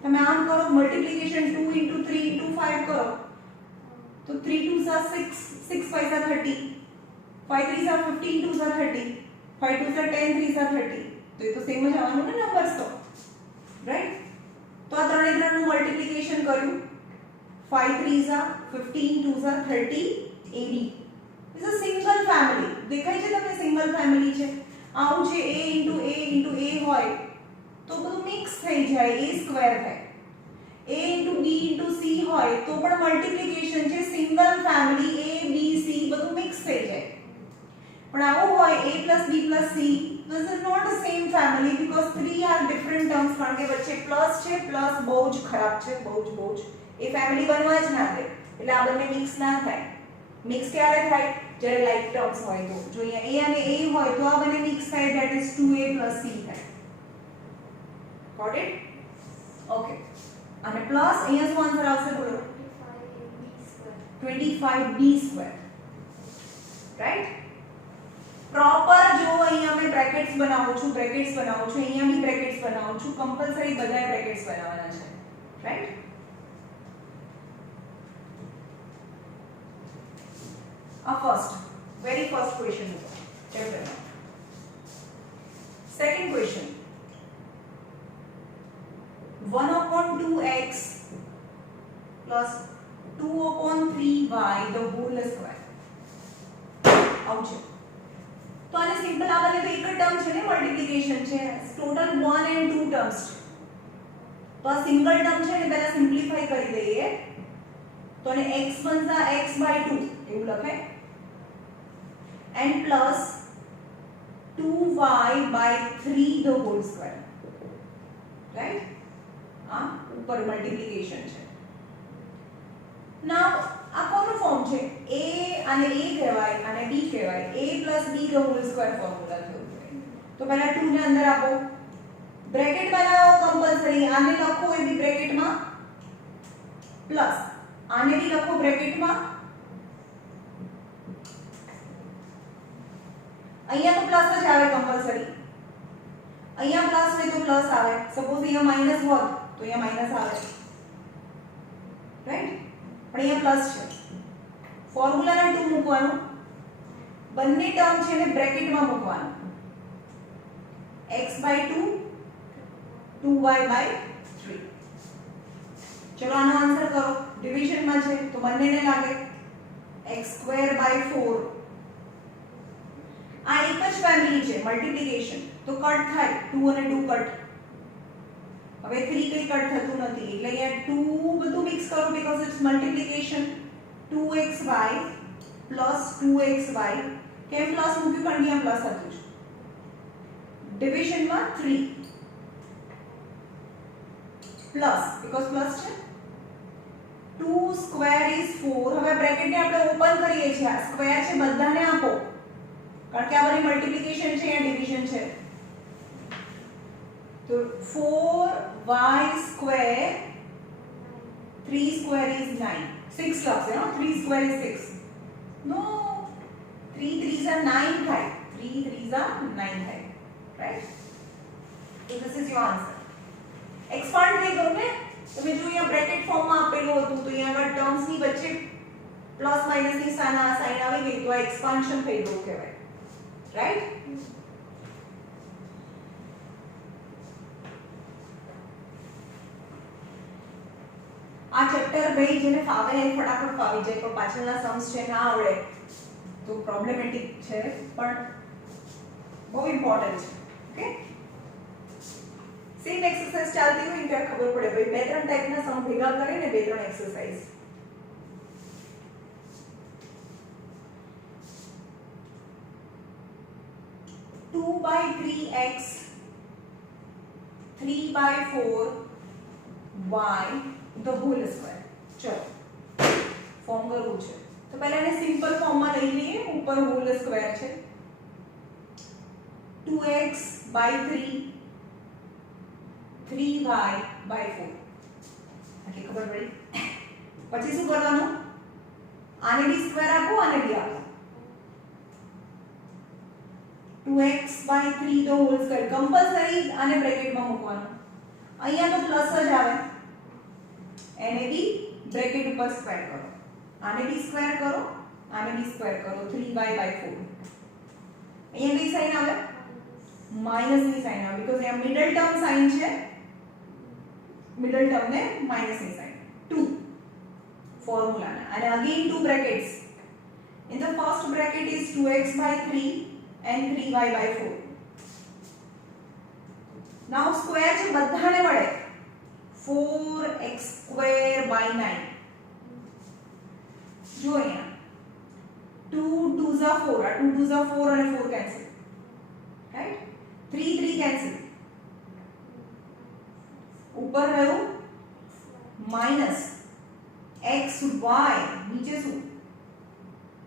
તમે આમ કરો મલ્ટીપ્લિકેશન 2 into 3 into 5 કરો તો 3 2s are 6, 6 5s are 30, 5 3s are 15, 2s are 30, 5 2s are 10, 3s are 30. તો એ તો સેમ જ આવવાનું ને નંબર્સ તો, રાઈટ? તો આ ત્રણે ત્રણનું મલ્ટીપ્લિકેશન કર્યું, 5 3s are 15, 2s are 30, ab is a single family. દેખાય છે તમને સિંગલ ફેમિલી છે. આવું છે a into a into a હોય તો બધું મિક્સ થઈ જાય, a સ્ક્વેર થાય. a into b into c હોય તો પણ મલ્ટીપ્લિકેશન છે, single family a b c બધું મિક્સ થઈ જાય. પણ આવું હોય a plus b plus c, this is not the same family because three are different terms. કારણ કે વચ્ચે પ્લસ છે, પ્લસ બહુ જ ખરાબ છે, બહુ જ એ ફેમિલી બનવા જ ના દે, એટલે આ બંને મિક્સ ના થાય. મિક્સ ક્યારે થાય? જ્યારે લાઈક ટર્મ્સ હોય તો. જો અહીંયા a અને a હોય તો આ બંને મિક્સ થાય, that is 2a plus c થાય. Got it? Okay. અને પ્લસ અહીંયા શું આન્સર આવશે બોલો? 25b square. રાઈટ? પ્રોપર જો અહીંયા મેં બ્રેકેટ્સ બનાવું છું, અહીંયા બી બ્રેકેટ્સ બનાવું છું, કમ્પલસરી બધાય બ્રેકેટ્સ બનાવવાના છે, રાઈટ? આ very first question is chapter. Second question, 1/2x plus 2/3y the whole square. આવું છે. તો આને સિમ્પલ આ બને તો એક જ ટર્મ છે ને, મલ્ટીપ્લિકેશન છે, ટોટલ 1 and 2 ટર્મ્સ છે. તો આ સિંગલ ટર્મ છે ને પહેલા સિમ્પ્લિફાઈ કરી દઈએ તો આને x બનતા x/2 એવું લખાય and plus 2y/3 the whole square. Right? આ ઉપર મલ્ટીપ્લિકેશન છે. નાઉ આ કોનું ફોર્મ છે? a અને a કહેવાય અને b કહેવાય. a plus b the whole square formula થયું છે. તો પહેલા 2 ને અંદર આપો, બ્રેકેટ બનાવો કમ્પલસરી. આને લખો એ બી બ્રેકેટમાં પ્લસ આને બી લખો બ્રેકેટમાં. અહીંયા તો પ્લસ જ આવે કમ્પલસરી. અહીંયા પ્લસ હોય તો પ્લસ આવે. સપોઝ અહીંયા માઈનસ હોત તો અહીંયા માઈનસ આવે, રાઈટ? પણ અહીંયા પ્લસ છે. ફોર્મ્યુલાના 2 મૂકવાનું, બંને ટર્મ છે ને બ્રેકેટમાં મૂકવાનું. x/2 2y/3. ચલો આનો આન્સર કરો. ડિવિઝનમાં છે તો બંનેને લાગે x²/4. આ એક જ ફેમિલી છે, મલ્ટીપ્લિકેશન તો કટ થાય, 2 અને 2 કટ. હવે 3 કઈ કટ થતું નથી એટલે અહીંયા 2 બધું મિક્સ કરો because it's multiplication. 2xy plus 2xy. કેમ પ્લસ મૂક્યું? કારણ કે અહીંયા પ્લસ હતું જ. ડિવિઝનમાં 3 પ્લસ બીકોઝ પ્લસ છે. 2 સ્ક્વેર ઇઝ 4. હવે બ્રેકેટને આપણે ઓપન કરીએ છીએ. આ સ્ક્વેર છે બધાને આપો કારણ કે આ બધી મલ્ટીપ્લિકેશન છે, અહીંયા ડિવિઝન છે. તો 4y square 3 square is 9. 6 લખશે, no? 3 square is 6. No, 3 3 3s are 9 થાય 3 3s are 9 થાય right so this is your answer expand થઈ ગયું ને તમે જો અહીંયા બ્રેકેટ ફોર્મમાં આપેલું હતું તો અહીંયા આગળ ટર્મ્સ ની વચ્ચે પ્લસ માઈનસ ની સાઇન આવી ગઈ તો આ એક્સપાન્શન થઈ ગયું કહેવાય રાઈટ આ ચેપ્ટર ભાઈ જેને ફાવે એ ફટાફટ ફાવી જાય પણ પાછળના सम्स છે ના આવડે તો પ્રોબ્લેમેટિક છે પણ બહુ ઇમ્પોર્ટન્ટ છે ઓકે સેમ એક્સરસાઇઝ ચાલતી હોય ત્યારે ખબર પડે ભાઈ બે ત્રણ ટાઈપના સમ ભેગા કરીને બે ત્રણ exercise two by three x 3 by 4 y the whole square चलो फॉर्म करવું છે તો પહેલા એને સિમ્પલ ફોર્મમાં લઈ લઈએ ઉપર હોલ સ્ક્વેર છે 2x by 3 3y by 4 આટલી ખબર પડી પછી શું કરવાનું આને બી સ્ક્વેર આપો આને બી આપો 2x by 3 the whole square compulsory આને બ્રેકેટમાં મૂકવાનું અહીંયા તો પ્લસ જ આવે એને બી બ્રેકેટ ઉપર સ્ક્વેર કરો આને બી સ્ક્વેર કરો આને બી સ્ક્વેર કરો 3y by 4 અહીંયા કઈ સાઈન આવે માઈનસ ની સાઈન આવે બીકોઝ અહીંયા મિડલ ટર્મ સાઈન છે મિડલ ટર્મ ને માઈનસ ની સાઈન 2 ફોર્મ્યુલા ને અને again to brackets in the first bracket is 2x by 3 and 3y by 4 now square છે બધાને મળે 4x square by 9 જો અહીંયા 2 2s are 4 આ 2 2s are 4 અને 4 કેન્સલ રાઈટ 3 3 કેન્સલ ઉપર રહ્યું માઈનસ x y નીચે શું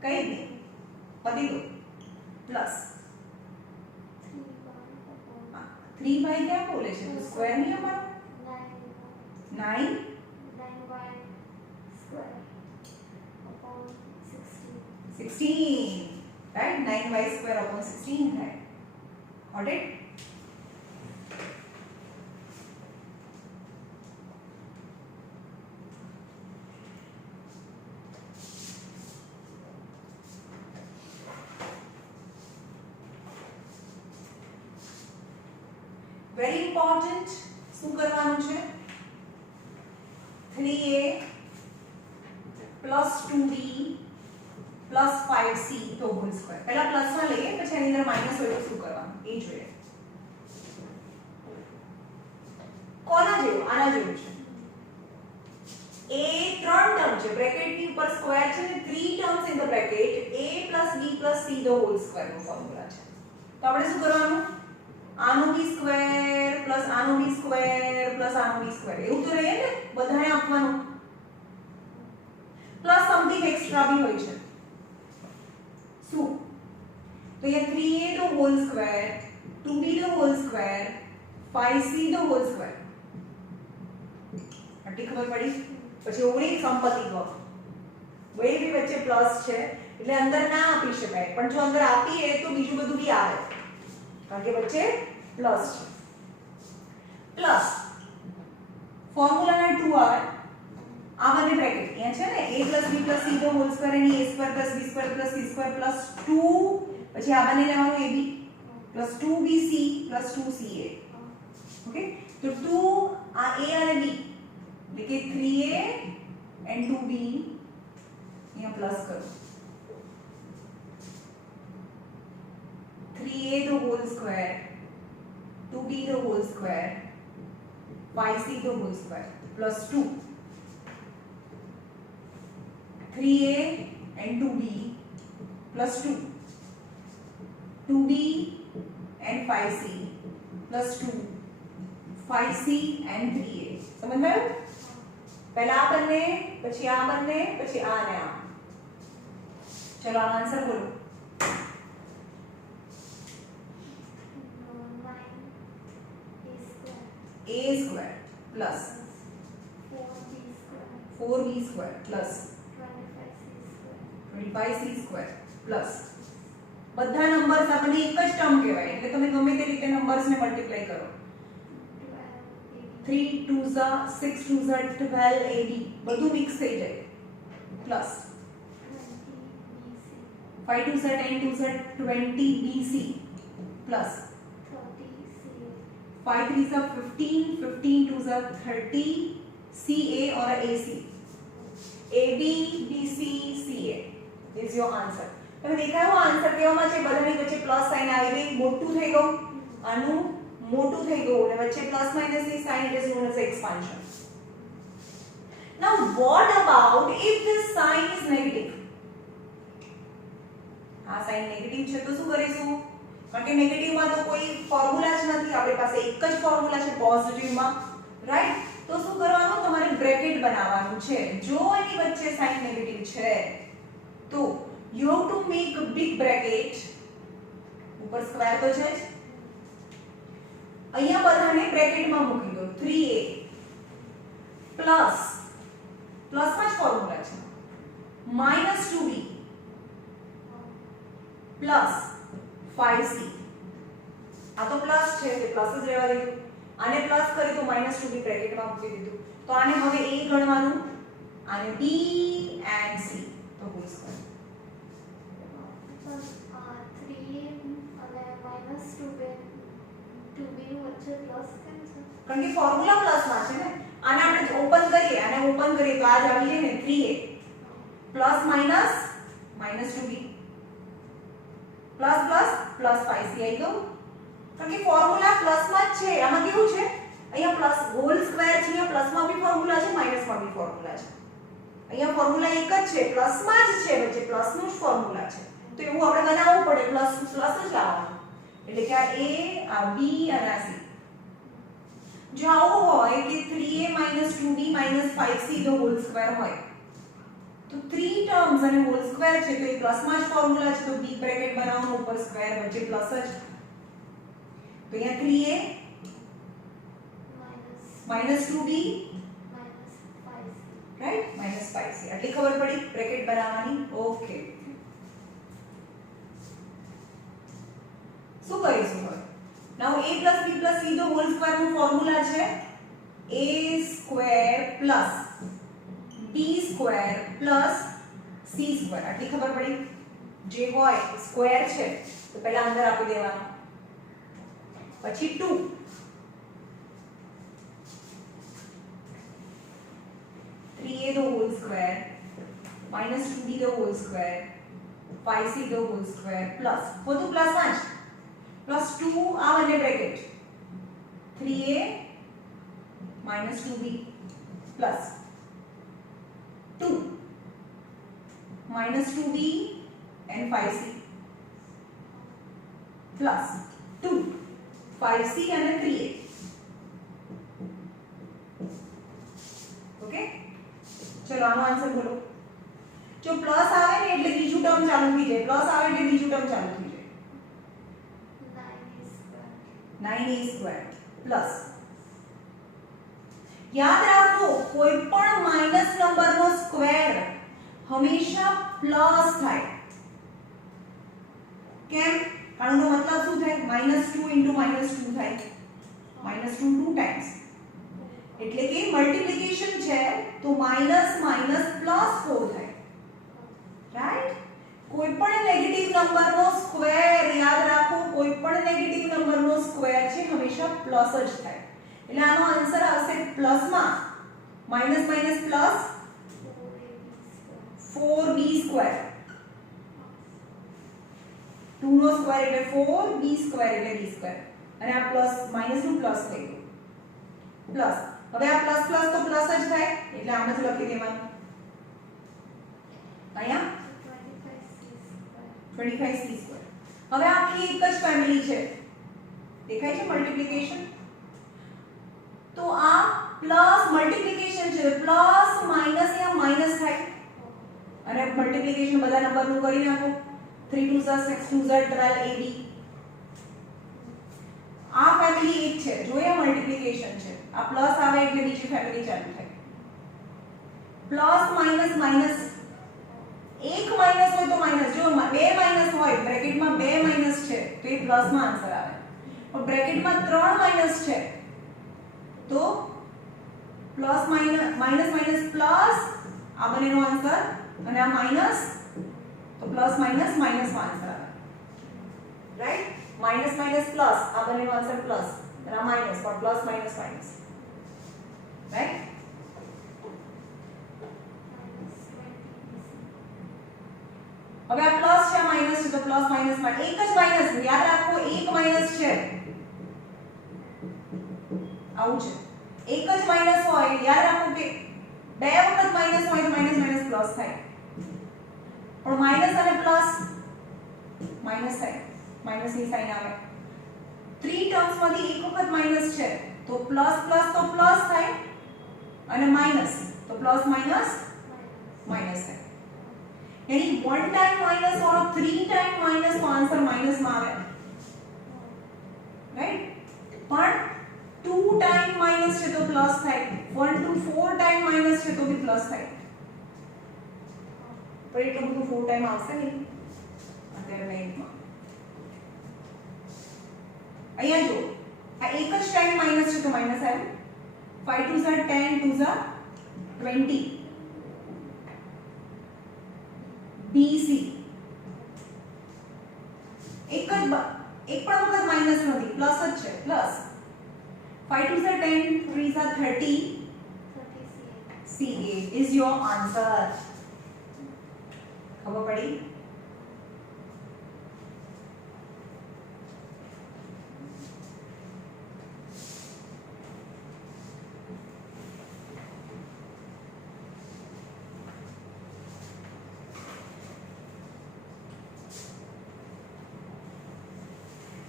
કઈ નહીં પતી ગયું પ્લસ 3y क्या बोले છે તો સ્ક્વેર નહીં અમારો 9 9y square upon 16 right 9y square upon 16 है got it very important શું કરવાનું છે 3a plus 2b plus 5c તો હોલ સ્ક્વેર પહેલા પ્લસ માં લઈએ પછી એની અંદર માઈનસ હોય તો શું કરવાનું એ જોઈએ કોના જેવું આના જેવું છે a ત્રણ ટર્મ છે બ્રેકેટ ની ઉપર સ્ક્વેર છે ને 3 terms in the bracket a plus b plus c the whole square નો ફોર્મ્યુલા છે તો આપણે શું કરવાનું આનું બી સ્ક્વેર પ્લસ આનું બી સ્ક્વેર પ્લસ આનું બી સ્ક્વેર એવું તો રહે ને બધાને આપવાનું પ્લસ સમથિંગ એક્સ્ટ્રા બી હોય છે શું તો ये 3a the whole square 2b the whole square 5c the whole square આટલી ખબર પડી પછી ઓળી સંપત્તિ કહો બે બી વચ્ચે પ્લસ છે એટલે અંદર ના આપી શકાય પણ જો અંદર આપીએ તો બીજું બધું બી આવે કારણ કે વચ્ચે પ્લસ છે પ્લસ ફોર્મ્યુલાના 2 આવે આ બંને બ્રેકેટ અહીંયા છે ને a b c the whole square any a square b square c square 2 પછી આ બંને લેવાનું ab 2bc 2ca ઓકે તો 2 આ a અને b એટલે કે 3a and 2b અહીંયા પ્લસ કરો 3a the whole square 2b the whole square 5c the whole square plus 2 3a and 2b plus 2 2b and 5c plus 2 5c and 3a समझ में आया पहला आ बनने પછી આ बनने પછી આ ને આ चलो आंसर बोलो a square plus 4b square plus 25c square plus બધા નંબર્સ આપણને એક જ ટર્મ કહેવાય એટલે તમે ગમે તે રીતે નંબર્સને મલ્ટીપ્લાય કરો 3 2 6 2 12 80 બધું મિક્સ થઈ જાય plus 5 2 10 2 20 BC plus 5 3 15 15 2 30 CA or AC AB BC CA is your answer. તમે દેખાયો આન્સર કેવામાં છે બધાની વચ્ચે પ્લસ સાઇન આવી ગઈ મોટું થઈ ગયું આનું મોટું થઈ ગયું અને વચ્ચે પ્લસ માઈનસ ની sign it is known as expansion. Now what about if this sign is negative? આ સાઇન નેગેટિવ છે તો શું કરીશું કારણ કે નેગેટિવ માં તો કોઈ ફોર્મ્યુલા જ નથી આપણી પાસે એક જ ફોર્મ્યુલા છે પોઝિટિવ માં રાઈટ તો શું કરવાનું તમારે બ્રેકેટ બનાવવાનું છે જો એની વચ્ચે સાઇન નેગેટિવ છે તો you have to make a big bracket ઉપર સ્ક્વેર તો છે જ અહીંયા બધાને બ્રેકેટ માં મૂકી દો 3a પ્લસ પ્લસ માં જ ફોર્મ્યુલા છે -2b પ્લસ 5c આ તો પ્લસ છે એટલે પ્લસ જ રહેવા દીધું આને પ્લસ કરી તો -2b બ્રેકેટમાં મૂકી દીધું તો આને હવે a ગણવાનું આને b and c તો હોલ સ્ક્વેર 3 અને -2b નું વચ્ચે પ્લસ કેમ છે કારણ કે ફોર્મ્યુલા પ્લસ માં છે ને આને આપણે ઓપન કરીએ તો આ જ આવી જાય ને 3a plus minus -2b plus plus plus 5c આવી ગયું કારણ કે ફોર્મ્યુલા પ્લસ માં જ છે આમાં કેવું છે અહીંયા પ્લસ હોલ સ્ક્વેર છે અહીંયા પ્લસ માં બી ફોર્મ્યુલા છે માઈનસ માં બી ફોર્મ્યુલા છે અહીંયા ફોર્મ્યુલા એક જ છે પ્લસ માં જ છે વચ્ચે પ્લસ નું જ ફોર્મ્યુલા છે તો એવું આપણે બનાવવું પડે પ્લસ પ્લસ જ લાવવાનું એટલે કે આ a આ b અને આ c જો આવું હોય કે 3a 2b 5c the whole square હોય તો 3 ટર્મ્સ અને હોલ સ્ક્વેર છે તો એ પ્લસ માં જ ફોર્મ્યુલા છે તો b બ્રેકેટ બનાવવાનું ઉપર સ્ક્વેર વચ્ચે પ્લસ જ તો અહીંયા 3a -2b રાઈટ -5c આટલી ખબર પડી બ્રેકેટ બનાવવાની ઓકે શું કરીશું હવે નાઉ a + b + c the whole square નું ફોર્મ્યુલા છે a square + b square + c square આટલી ખબર પડી જે હોય સ્ક્વેર છે તો પહેલા અંદર આપી દેવાનું પછી 2 3a the whole square -2b the whole square 5c the whole square plus બધું પ્લસ માં જ +2 આ બંને bracket 3a -2b plus 2 -2b and 5c plus 2 5c અને 3a ઓકે ચલો આનો આન્સર બોલો જો પ્લસ આવે ને એટલે બીજું ટર્મ ચાલુ થઈ જાય પ્લસ આવે એટલે બીજું ટર્મ ચાલુ થઈ જાય 9a squared plus યાદ રાખો કોઈ પણ માઈનસ નંબરનો સ્ક્વેર હંમેશા પ્લસ થાય કેમ કારણ કે મતલબ શું થાય -2 * -2 થાય -2 2 ટાઈમ્સ એટલે કે મલ્ટીપ્લિકેશન છે તો માઈનસ માઈનસ પ્લસ 4 થાય રાઈટ કોઈ પણ નેગેટિવ નંબરનો સ્ક્વેર યાદ રાખો કોઈ પણ નેગેટિવ નંબરનો સ્ક્વેર છે હંમેશા પ્લસ જ થાય એટલે આનો આન્સર આવશે પ્લસ માં minus minus plus 4b square 2 નો સ્ક્વેર એટલે 4b સ્ક્વેર એટલે b સ્ક્વેર અને આ પ્લસ માઈનસ નું પ્લસ થઈ ગયું પ્લસ હવે આ પ્લસ પ્લસ તો પ્લસ જ થાય એટલે આમ જ લખી દેવાનું અહીંયા 25c સ્ક્વેર હવે આખી એક જ ફેમિલી છે દેખાય છે મલ્ટીપ્લિકેશન તો આ પ્લસ મલ્ટીપ્લિકેશન છે પ્લસ માઈનસ યા માઈનસ થાય અને મલ્ટીપ્લિકેશન બધા નંબરનું કરી નાખો 3 2 6 2 12 ab આ ફેમિલી એક છે જોયા મલ્ટીપ્લિકેશન છે આ પ્લસ આવે એટલે બીજી ફેમિલી ચાલુ થાય પ્લસ માઈનસ માઈનસ એક માઈનસ હોય તો માઈનસ, જો બે માઈનસ હોય બ્રેકેટમાં બે માઈનસ છે તો એ પ્લસમાં આન્સર આવે, પણ બ્રેકેટમાં ત્રણ માઈનસ છે તો plus minus minus minus plus આ બંનેનો આન્સર, અને આ માઈનસ તો પ્લસ માઈનસ માઈનસ માં આન્સર આવે, રાઈટ? માઈનસ માઈનસ પ્લસ આ બંનેનો આન્સર પ્લસ, અને આ માઈનસ પણ પ્લસ માઈનસ માઈનસ, રાઈટ? હવે આ પ્લસ છે આ માઈનસ છે તો પ્લસ માઈનસ માં એક જ માઈનસ, યાદ રાખો એક માઈનસ છે, આવું છે, એક જ માઈનસ હોય યાદ રાખો કે બે વખત માઈનસ હોય તો માઈનસ માઈનસ પ્લસ થાય, પણ માઈનસ અને પ્લસ માઈનસ થાય, માઈનસ ની સાઈન આવે, 3 ટર્મ્સ માંથી એક વખત માઈનસ છે તો પ્લસ પ્લસ તો પ્લસ થાય, અને માઈનસ તો પ્લસ માઈનસ માઈનસ થાય, यानी 1 टाइम माइनस और 3 टाइम माइनस तो आंसर माइनस में आवे, राइट? पर 2 टाइम माइनस છે તો પ્લસ થાય, 1 to 4 टाइम माइनस છે તો भी પ્લસ થાય, पर એટલું બધું 4 टाइम આવશે નહીં અત્યારે મેથમાં. અહીંયા જો આ એક જ ટાઈમ માઈનસ છે તો માઈનસ આવ્યું, 5 2 10 2 20 BC એક પણ વખત માઈનસ નથી, પ્લસ જ છે, plus 5 2 10 3 30 CA is your answer. ખબર પડી?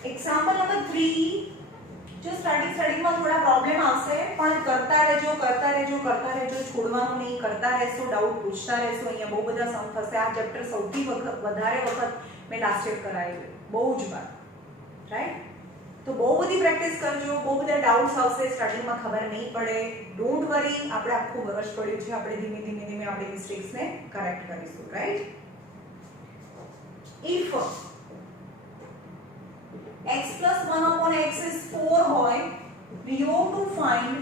एग्जांपल नंबर 3 जो स्टार्टिंग में थोड़ा प्रॉब्लम આવશે પણ કરતા રહેજો છોડવાનું નહીં, કરતા રહેશો, ડાઉટ પૂછતા રહેશો. અહીંયા બહુ બધા સમ થશે. આ ચેપ્ટર સૌથી વધારે વખત મેં લાસ્ટ યર કરાવ્યું, બહુ જ વાર, રાઈટ? તો બહુ બધી પ્રેક્ટિસ કરજો, બહુ બધા ડાઉટ્સ આવશે, સ્ટાર્ટિંગમાં ખબર નહીં પડે, ડોન્ટ વરી, આપણે આખું વર્ષ પડ્યું છે, આપણે ધીમે ધીમે આપણી મિસ્ટેક્સને કરેક્ટ કરીશું, right? If x plus 1 upon x is 4 होय, we have to find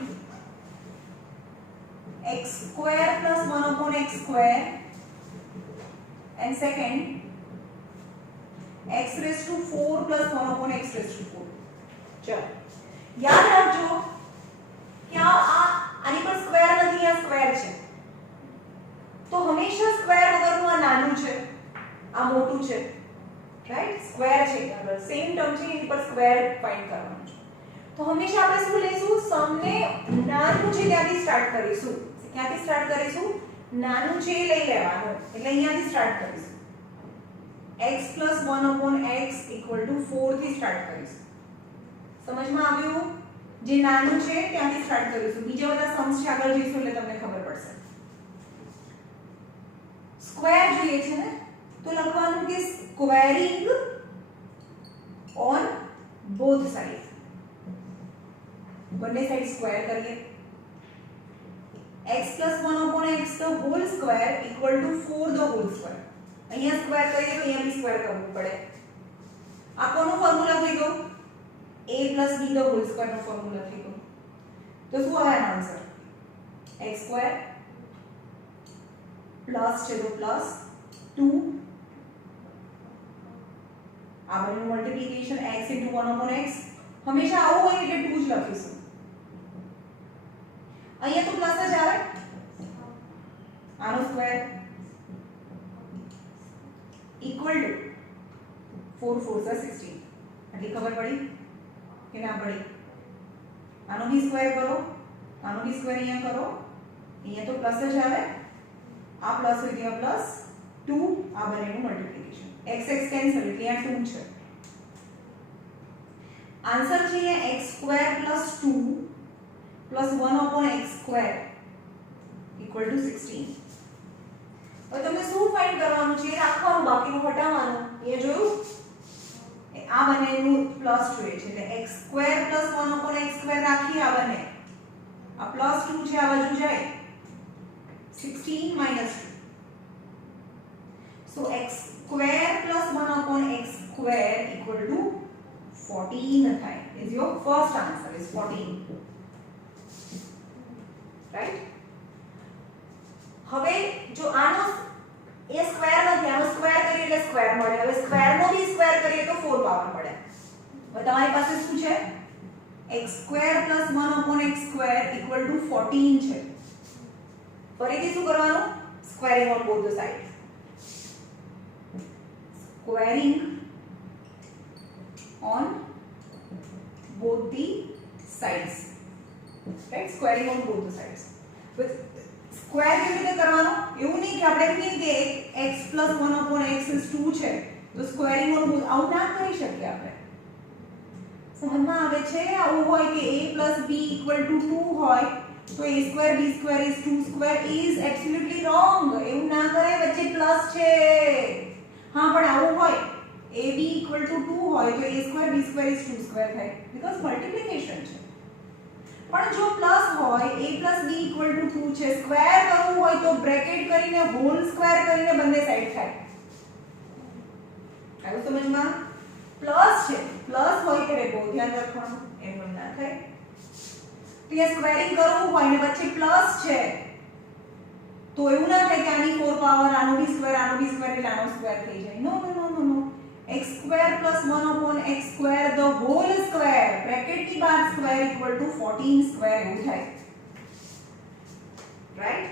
x square plus 1 upon x square, and second x raised to 4 plus 1 upon x raised to 4. चलो याद रखो क्या आनी पर स्क्वायर नहीं, आ स्क्वायर છે તો હંમેશા સ્ક્વાयर વગરનું આ નાનું છે, આ મોટું છે, राइट? स्क्वायर છે બરાબર, સેમ ટર્મ છે એની પર સ્ક્વેર ફાઇન્ડ કરવાનું છે, તો હંમેશા આપણે શું લઈશું? સમને નાનું છે ત્યાંથી સ્ટાર્ટ કરીશું. ક્યાંથી સ્ટાર્ટ કરીશું? નાનું છે લઈ લેવાનું, એટલે અહીંયાથી સ્ટાર્ટ કરીશું. x 1 x 4 થી સ્ટાર્ટ કરીશું. સમજમાં આવ્યું? જે નાનું છે ત્યાંથી સ્ટાર્ટ કરીશું, બીજા બધા सम्स છે આગળ જઈશું એટલે તમને ખબર પડશે. સ્ક્વેર જોઈએ છે ને તો લખવાનું કે squaring on both sides, બંને સાઈડ સ્ક્વેર કરીએ. x plus 1 upon x the whole square equal to 4 the whole square. અહીંયા સ્ક્વેર કરીએ તો અહીંયા બી સ્ક્વેર કરવું પડે. આ કોનો ફોર્મ્યુલા થઈ ગયો? a plus b the whole square નો ફોર્મ્યુલા થઈ ગયો. તો શું આવે આન્સર? x square પ્લસ છે તો પ્લસ 2 આ બંનેનું multiplication x into 1 upon x, હંમેશા આવું હોય એટલે 2 જ લખીશું. અહીંયા તો પ્લસ જ આવે, આનો સ્ક્વેર ઇક્વલ ટુ 4 4 16. એટલે ખબર પડી કે ના પડી? આનો બી સ્ક્વેર કરો, આનો બી સ્ક્વેર અહીંયા કરો, અહીંયા તો પ્લસ જ આવે, આ પ્લસ હોય ત્યાં પ્લસ 2, આ બંનેનું મલ્ટીપ્લિકેશન, x x કેન્સલ એટલે અહીંયા 2 છે. આન્સર છે અહીંયા x square plus 2 plus 1 upon x square equal to 16. હવે તમને શું ફાઇન્ડ કરવાનું છે? રાખવાનું, બાકીનું હટાવવાનું. એ જોયું? આ બંનેનું પ્લસ જોઈએ છે એટલે x square plus 1 upon x square રાખીએ, આ બંને આ પ્લસ 2 છે, આ બાજુ જાય 16 minus 2. So x square plus 1 upon x square equal to 14 થાય. Is your first answer is 14. Right? હવે જો આનો એ સ્ક્વેર નથી, આનો સ્ક્વેર કરીએ એટલે સ્ક્વેર મળે. હવે સ્ક્વેરનો બી સ્ક્વેર કરીએ તો 4 પાવર મળે. હવે તમારી પાસે શું છે? x square plus 1 upon x square equal to 14 છે. ફરીથી શું કરવાનું? Squaring on both the sides. Squaring on both the sides. Right? Squaring on both the sides. With square કેવી રીતે કરવાનો? એવું નહીં કે આપણે કહીએ કે x plus 1 upon x is 2 છે તો squaring on both આવું ના કરી શકીએ આપણે. સમજમાં આવે છે? આવું હોય કે a plus b equal to 2 હોય તો a square b square is 2 square is absolutely wrong. એવું ના કરે, વચ્ચે પ્લસ છે. હા, પણ આવું હોય ab equal to 2 હોય તો a square b square is 2 square થાય because multiplication છે. પણ જો પ્લસ હોય a plus b equal to 2 છે, સ્ક્વેર કરવું હોય તો બ્રેકેટ કરીને હોલ સ્ક્વેર કરીને બંને સાઈડ થાય. આવ્યું સમજમાં? પ્લસ છે, પ્લસ હોય ત્યારે બહુ ધ્યાન રાખવાનું, એમ ના થાય. તો એ સ્ક્વેરિંગ કરવું હોય ને વચ્ચે પ્લસ છે તો એવું ના થાય કે આની 4 પાવર આનો બી સ્ક્વેર એટલે આનો સ્ક્વેર થઈ જાય. નો no no no no. x square plus 1 upon x square the whole square bracket ની બહાર square equal to 14 square એવું થાય. રાઈટ?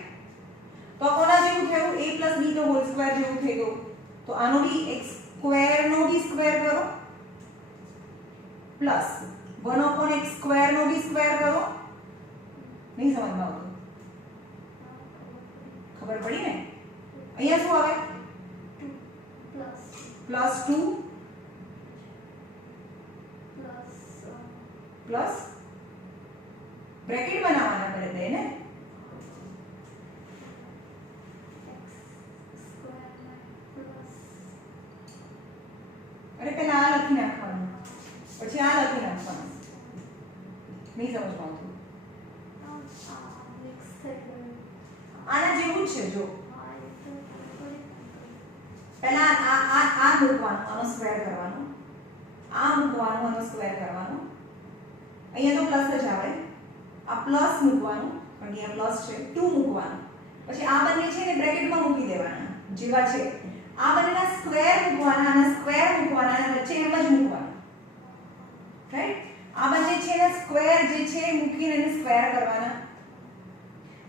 તો કોના જેવું થયું? a plus b the whole square જેવું થઈ ગયું. તો આનો બી x square નો બી સ્ક્વેર કરો પ્લસ 1 upon x square નો બી સ્ક્વેર કરો. નહીં સમજમાં આવતું? ખબર પડી ને? અહીંયા શું આવે? પ્લસ 2 પ્લસ બ્રેકેટ બનાવવાના કરે દે ને. અરે પહેલા આ લખી નાખવાનું પછી આ લખી નાખવાનું. નહીં સમજમાં આવતું? આના જેવું જ છે. જો પહેલા આ મૂકવાનું, આનો સ્ક્વેર કરવાનો, આ મૂકવાનું, આનો સ્ક્વેર કરવાનો. અહીંયા તો પ્લસ જ આવે. આ પ્લસ મૂકવાનું, પણ અહીંયા પ્લસ છે, 2 મૂકવાનું. પછી આ બંને છે ને બ્રેકેટમાં મૂકી દેવાના જેવા છે. આ બંનેના સ્ક્વેર મૂકવાના, આના સ્ક્વેર મૂકવાના અને વચ્ચે એમ જ મૂકવાનું. રાઈટ? આ બંને છે ને સ્ક્વેર જે છે એ મૂકીને એને સ્ક્વેર કરવાના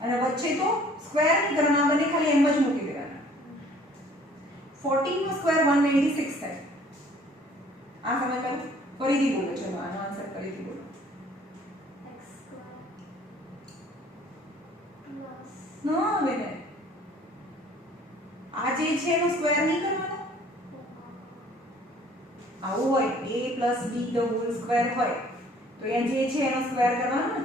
અને વચ્ચે તો સ્ક્વેર નહીં કરવાના, આ બંને ખાલી એમ જ મૂકી દેવાના. 14 નો સ્ક્વેર 196 થાય. આ સમજ પડી? ફરીથી બોલો. ચલો આનો આન્સર ફરીથી બોલો. નો આવે ને. આ જે છે એનો સ્ક્વેર નહીં કરવાનો. આવું હોય a plus b the whole square હોય તો અહીંયા જે છે એનો સ્ક્વેર કરવાનો ને.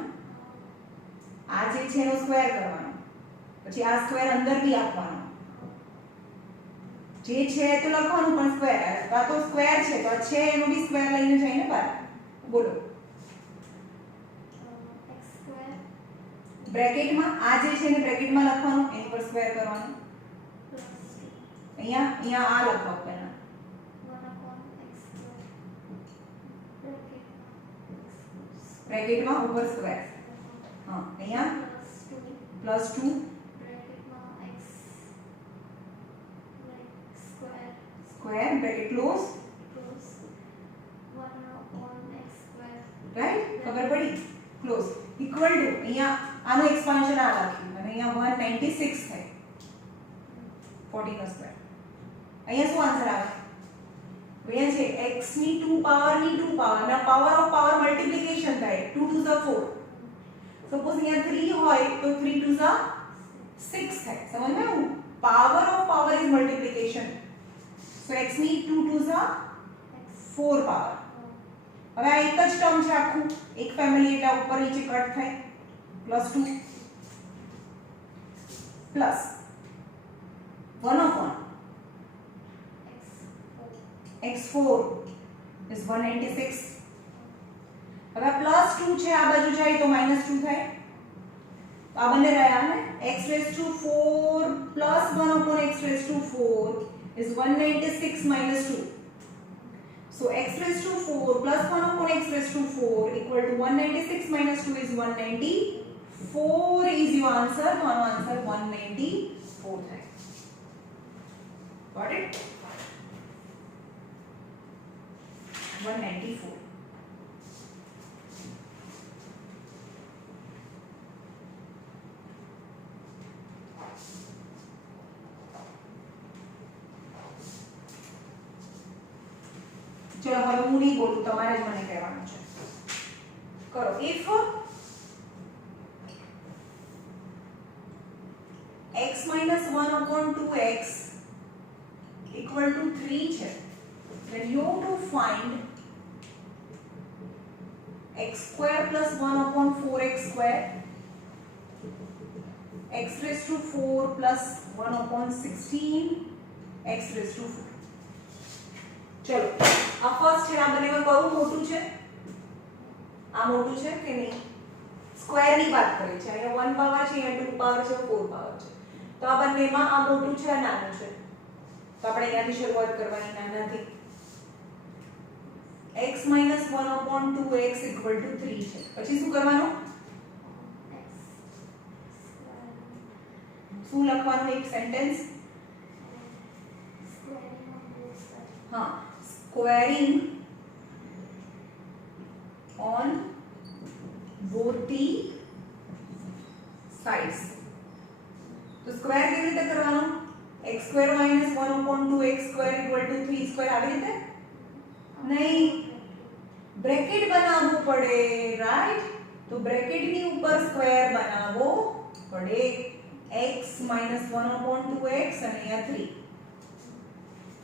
આ જે છે એનો સ્ક્વેર કરવાનો. પછી આ સ્ક્વેર અંદર બી આપવાનો. જે છે તો લખવાનું પણ સ્ક્વેર. આ તો સ્ક્વેર છે તો છે એનો બી સ્ક્વેર લઈને જઈને બહાર. બોલો. x square બ્રેકેટમાં આ જે છે ને બ્રેકેટમાં લખવાનું, એની પર સ્ક્વેર કરવાનું. plus 2 અહીંયા આ લખવાનું પહેલા. 1 upon x square બ્રેકેટમાં ઉપર સ્ક્વેર. હા, અહીંયા plus 2 +2 bracketમાં x like square square bracket close. plus 1 upon x square right? ખબર પડી? ક્લોઝ ઇક્વલ ટુ અહીંયા આનો એક્સપાન્શન આ લખ્યું અને અહીંયા 196 થાય 14 નો સ્ક્વેર. અહીંયા શું આન્સર આવે? અહીંયા છે x ની 2 પાવરની 2 પાવર ના પાવર ઓફ પાવર મલ્ટીપ્લિકેશન થાય 2 to the 4. સપોઝ અહીંયા 3 હોય તો 3 to the 6 થાય. સમજ્યું? Power of power is multiplication. So x ની 2 to the 4 પાવર. હવે આ એક જ ટર્મ છે આખું, એક ફેમિલી એટલે ઉપર નીચે કટ થાય. +2 પ્લસ 1 upon x4 is 196. હવે +2 છે આ બાજુ જાય તો -2 થાય. તો આ બંને રહ્યા ને x raised to 4 plus 1 upon x raised to 4 is 196 minus 2. So x raised to 4 plus 1 upon x raised to 4 equal to 196 minus 2 is 194 is your answer. तो आનો answer 194 થાય. Got it? 194. चलो હવે હું નહીં બોલું, તમારે જ મને કહેવાનું છે. કરો. if x minus 1 upon 2x equal to 3 છે, then you have to find x square plus 1 upon 4x square, x raised to 4 plus 1 upon 16, x raised to 4. चलो आ फर्स्ट है, आ बनेगा कયું મોટું છે, આ મોટું છે કે નહીં? સ્ક્વેર ની વાત કરી છે, અહીંયા 1 પાવર છે, અહીંયા 2 પાવર છે, 4 પાવર છે, તો આ બંનેમાં આ મોટું છે, આ નાનું છે, તો આપણે અહીંયાથી શરૂઆત કરવાની નાનાથી. x - 1 upon 2x equal to 3 છે, પછી શું કરવાનું? શું લખવાનું? એક સેન્ટેન્સ. हाँ, squaring on both the sides. तो स्क्वायर કેવી રીતે કરવાનો? x square minus 1 upon 2x square equal to 3 square આવી રીતે નહીં, બ્રેકેટ બનાવવું પડે, રાઈટ? તો બ્રેકેટ ની ઉપર સ્ક્વેર બનાવવો પડે. x minus 1 upon 2x અને અહીંયા 3.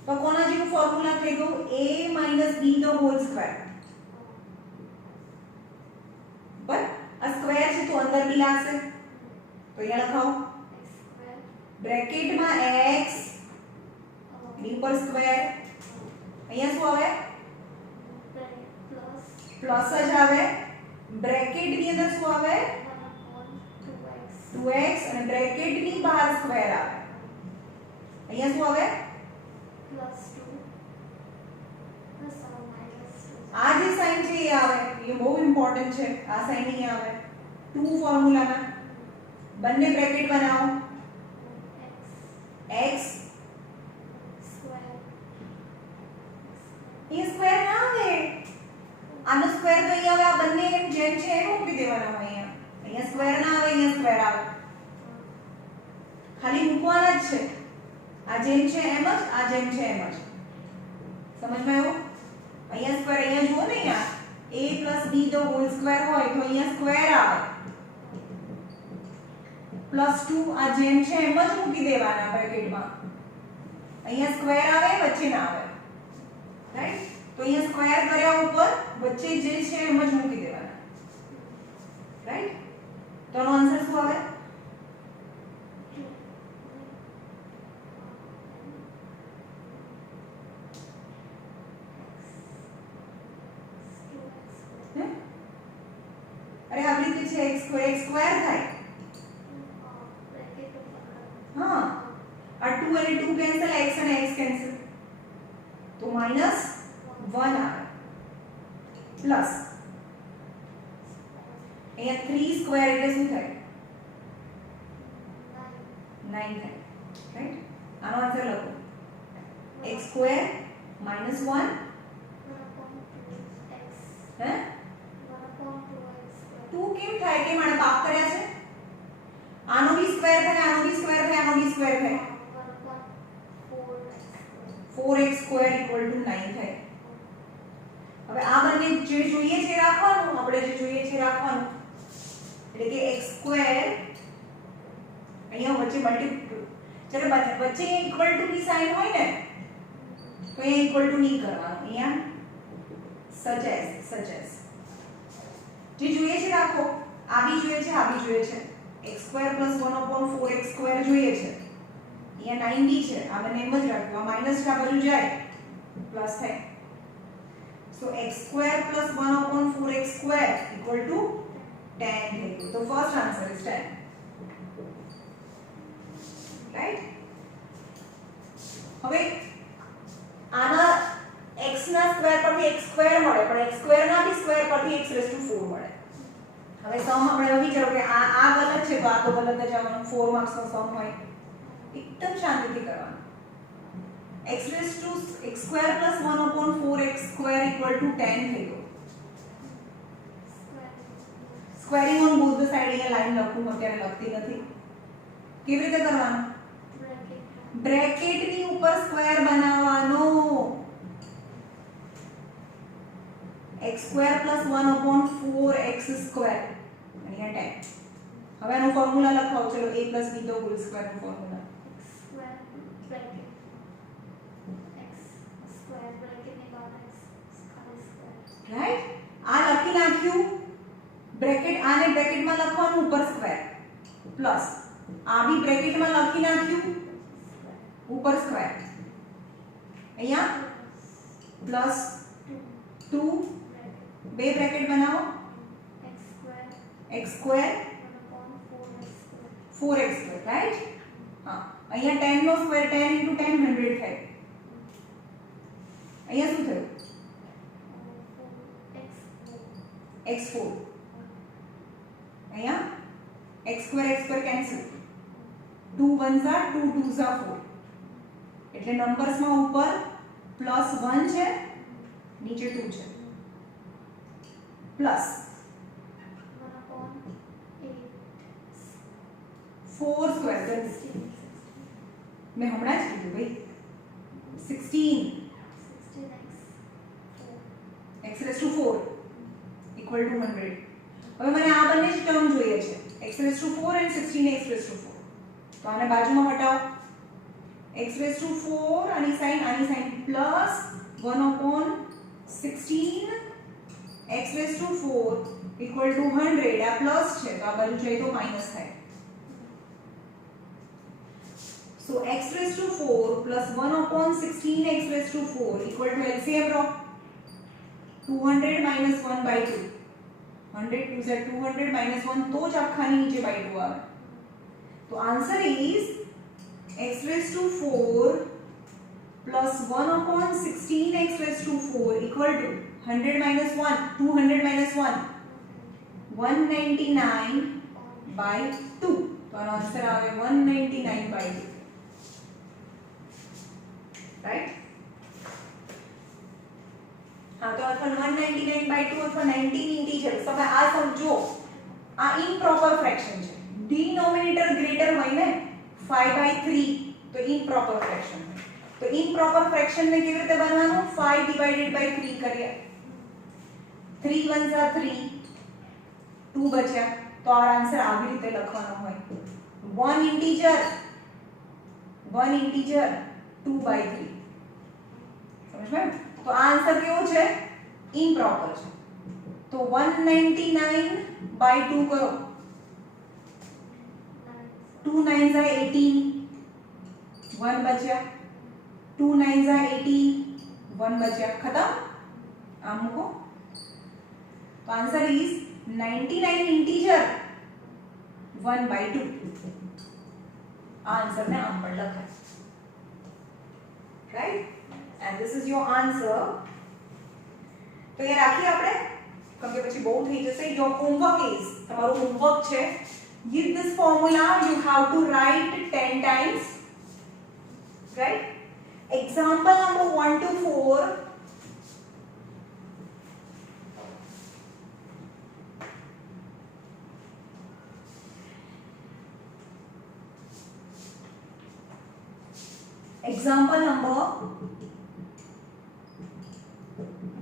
तो કોના જેવું ફોર્મ્યુલા થઈ ગયું? a minus b નો હોલ સ્ક્વેર. બરાબર? આ સ્ક્વેર છે તો અંદર બી લાગશે, તો અહીંયા લખાવો બ્રેકેટમાં x ની ઉપર સ્ક્વેર, અહીંયા શું આવે? પ્લસ જ આવે. બ્રેકેટ ની અંદર શું આવે? 2x અને બ્રેકેટ ની બહાર સ્ક્વેર આવે, અહીંયા શું આવે? આ જે સાઈન છે એ આવે, એ બહુ ઇમ્પોર્ટન્ટ છે. આ સાઈન અહીં આવે. 2 ફોર્મ્યુલામાં બંને બ્રેકેટ બનાવો. x એ સ્ક્વેર ના આવે, આનો સ્ક્વેર તો અહીં આવે, આ બંને જેમ છે એમ મૂકી દેવાના હોય. અહીંયા સ્ક્વેર ના આવે, અહીંયા સ્ક્વેર આવે, ખાલી મૂકવાના જ છે. આ જેમ છે એમ જ, આ જેમ છે એમ જ. સમજમાં આવ્યું? અહીંયા સ્ક્વેર, અહીંયા જુઓ ને, અહીંયા a + b નો હોલ સ્ક્વેર હોય તો અહીંયા સ્ક્વેર આવે, +2 આ જેમ છે એમ જ મૂકી દેવાના બ્રેકેટમાં. અહીંયા સ્ક્વેર આવે, વચ્ચે ના આવે, રાઈટ? તો અહીંયા સ્ક્વેર કર્યા ઉપર વચ્ચે જે છે એમ જ મૂકી દેવાના, રાઈટ? તો આનો આન્સર શું આવે? अरे આવી રીતે છે, x સ્ક્વેર થાય. હા, આ 2 અને 2 કેન્સલ, x અને x કેન્સલ, તો -1 આવે, પ્લસ અહીંયા 3 સ્ક્વેર એટલે શું થાય? 9 થાય, રાઈટ? આનો આન્સર લખો x સ્ક્વેર -1 હે 2 કેમ થાય? કે મારે બાપ કર્યા છે, આનો બી સ્ક્વેર થાય, આનો બી સ્ક્વેર થાય, આનો બી સ્ક્વેર થાય, 4x સ્ક્વેર = 9 થાય. હવે આ બંને જે જોઈએ છે રાખવાનું, આપણે જે જોઈએ છે રાખવાનું, એટલે કે x સ્ક્વેર અહીંયા વચ્ચે મલ્ટીપ્લ, જ્યારે વચ્ચે ઇક્વલ ટુ ની સાઈન હોય ને તો અહીંયા ઇક્વલ ટુ નહીં કરવાનું, અહીંયા સચ એઝ જે જોઈએ છે રાખો. આ બી જોઈએ છે, આ બી જોઈએ છે. x square + 1 upon 4x square જોઈએ છે, અહીંયા 9 બી છે, આ બંને એમ જ રાખવું, આ માઈનસ આ બાજુ જાય પ્લસ થાય. સો x square + 1 upon 4x square = 10 થઈ ગયું. તો ફર્સ્ટ આન્સર ઇઝ 10, રાઈટ? હવે આના x ના સ્ક્વેર પરથી x સ્ક્વેર મળે પણ x સ્ક્વેર ના બી સ્ક્વેર પરથી x⁴ મળે. હવે સમ આપણે એવું વિચારો કે આ ગલત છે તો આ તો ગલત જ આવવાનું. 4 માર્ક્સ નો સમ હોય એકદમ શાંતિથી કરવાનું. x² + 1/4x² = 10 થઈ ગયો. Squaring on both the side અહીંયા લાઈન લખું અત્યારે લખતી નથી. કેવી રીતે કરવાનું? બ્રેકેટ ની ઉપર સ્ક્વેર બનાવવાનો. x² + 1/4x² અહીંયા 10. હવે આનું ફોર્મ્યુલા લખાવો. ચલો a + b તો હોલ સ્ક્વેર નું ફોર્મ્યુલા. રાઈટ. આ લખી નાખ્યું. બ્રેકેટ આને બ્રેકેટમાં લખવાનું ઉપર સ્ક્વેર પ્લસ આ બી બ્રેકેટમાં લખી નાખ્યું ઉપર સ્ક્વેર. અહીંયા પ્લસ 2 બે બ્રેકેટ બનાવો. x² 4x² right. હા અહીંયા 10 નો સ્ક્વેર 10 * 10 100 થાય. અહીંયા શું થયું? x4. અહીંયા x² cancel. 2 1s are 2 2s are 4. એટલે નંબર્સમાં ઉપર +1 છે નીચે 2 છે. પ્લસ 4² મેં હમણાં જ કીધું ભાઈ 16 x⁴ = 100. હવે મને આ બંને જ ટર્મ જોઈએ છે x⁴ અને 16x⁴. તો આને બાજુમાં હટાવો. x⁴ આની સાઈન પ્લસ 1/16 x⁴ = 100. આ પ્લસ છે તો આ બાજુ જઈએ તો માઈનસ થાય. So x⁴ plus 1/16 x⁴ equal to LCM draw 200 minus 1/2. 100 2s are 200 minus 1 तो ज આખાની નીચે by 2 આવે. તો answer is x⁴ plus 1/16 x⁴ equal to 100 minus 1 200 minus 1 199/2. તો આનો આન્સર આવે 199/2. રાઈટ. હા તો અથવા 199/2 અથવા 19 ઇન્ટીજર. તમે આ સમજો આ ઇમ્પ્રોપર ફ્રેક્શન છે. ડિનોમિનેટર ગ્રેટર હોય ને 5/3 તો ઇમ્પ્રોપર ફ્રેક્શન હોય. તો ઇમ્પ્રોપર ફ્રેક્શન ને કેવી રીતે બનવાનું? 5/3 કરીએ. 3 1s are 3 2 બચ્યા તો આ આન્સર આવી રીતે લખવાનો હોય. 1 ઇન્ટીજર 2/3. સમજ્યું? તો આ આન્સર કેવો છે? ઇમ્પ્રોપર છે. તો 199/2 કરો. 2 9s are 18 1 બચ્યા. 2 9s are 18 1 બચ્યા. ખતમ. આ મૂકો. તો આન્સર ઇઝ 99 ઇન્ટીજર 1/2. આ આન્સર ને આમ પણ લખાય. Right. and this is your answer. તો એ રાખી આપણે કેમ કે પછી બહુ થઈ જશે. your homework is તમારું હોમવર્ક છે with this formula you have to write 10 times. right. example number 1 to 4. example number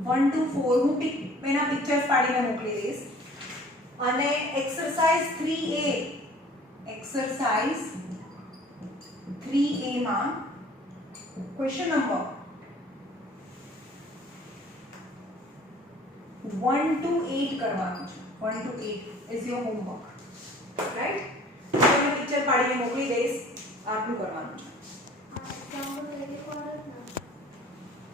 1 to 4 હું એના પિક્ચર્સ પાડીને મોકલી દઈશ. અને એક્સરસાઇઝ 3A માં ક્વેશ્ચન નંબર 1 to 8 કરવાનું છે. 1 to 8 is your homework. Right. તો પિક્ચર પાડીને મોકલી દઈશ. આટલું કરવાનું છે. example 24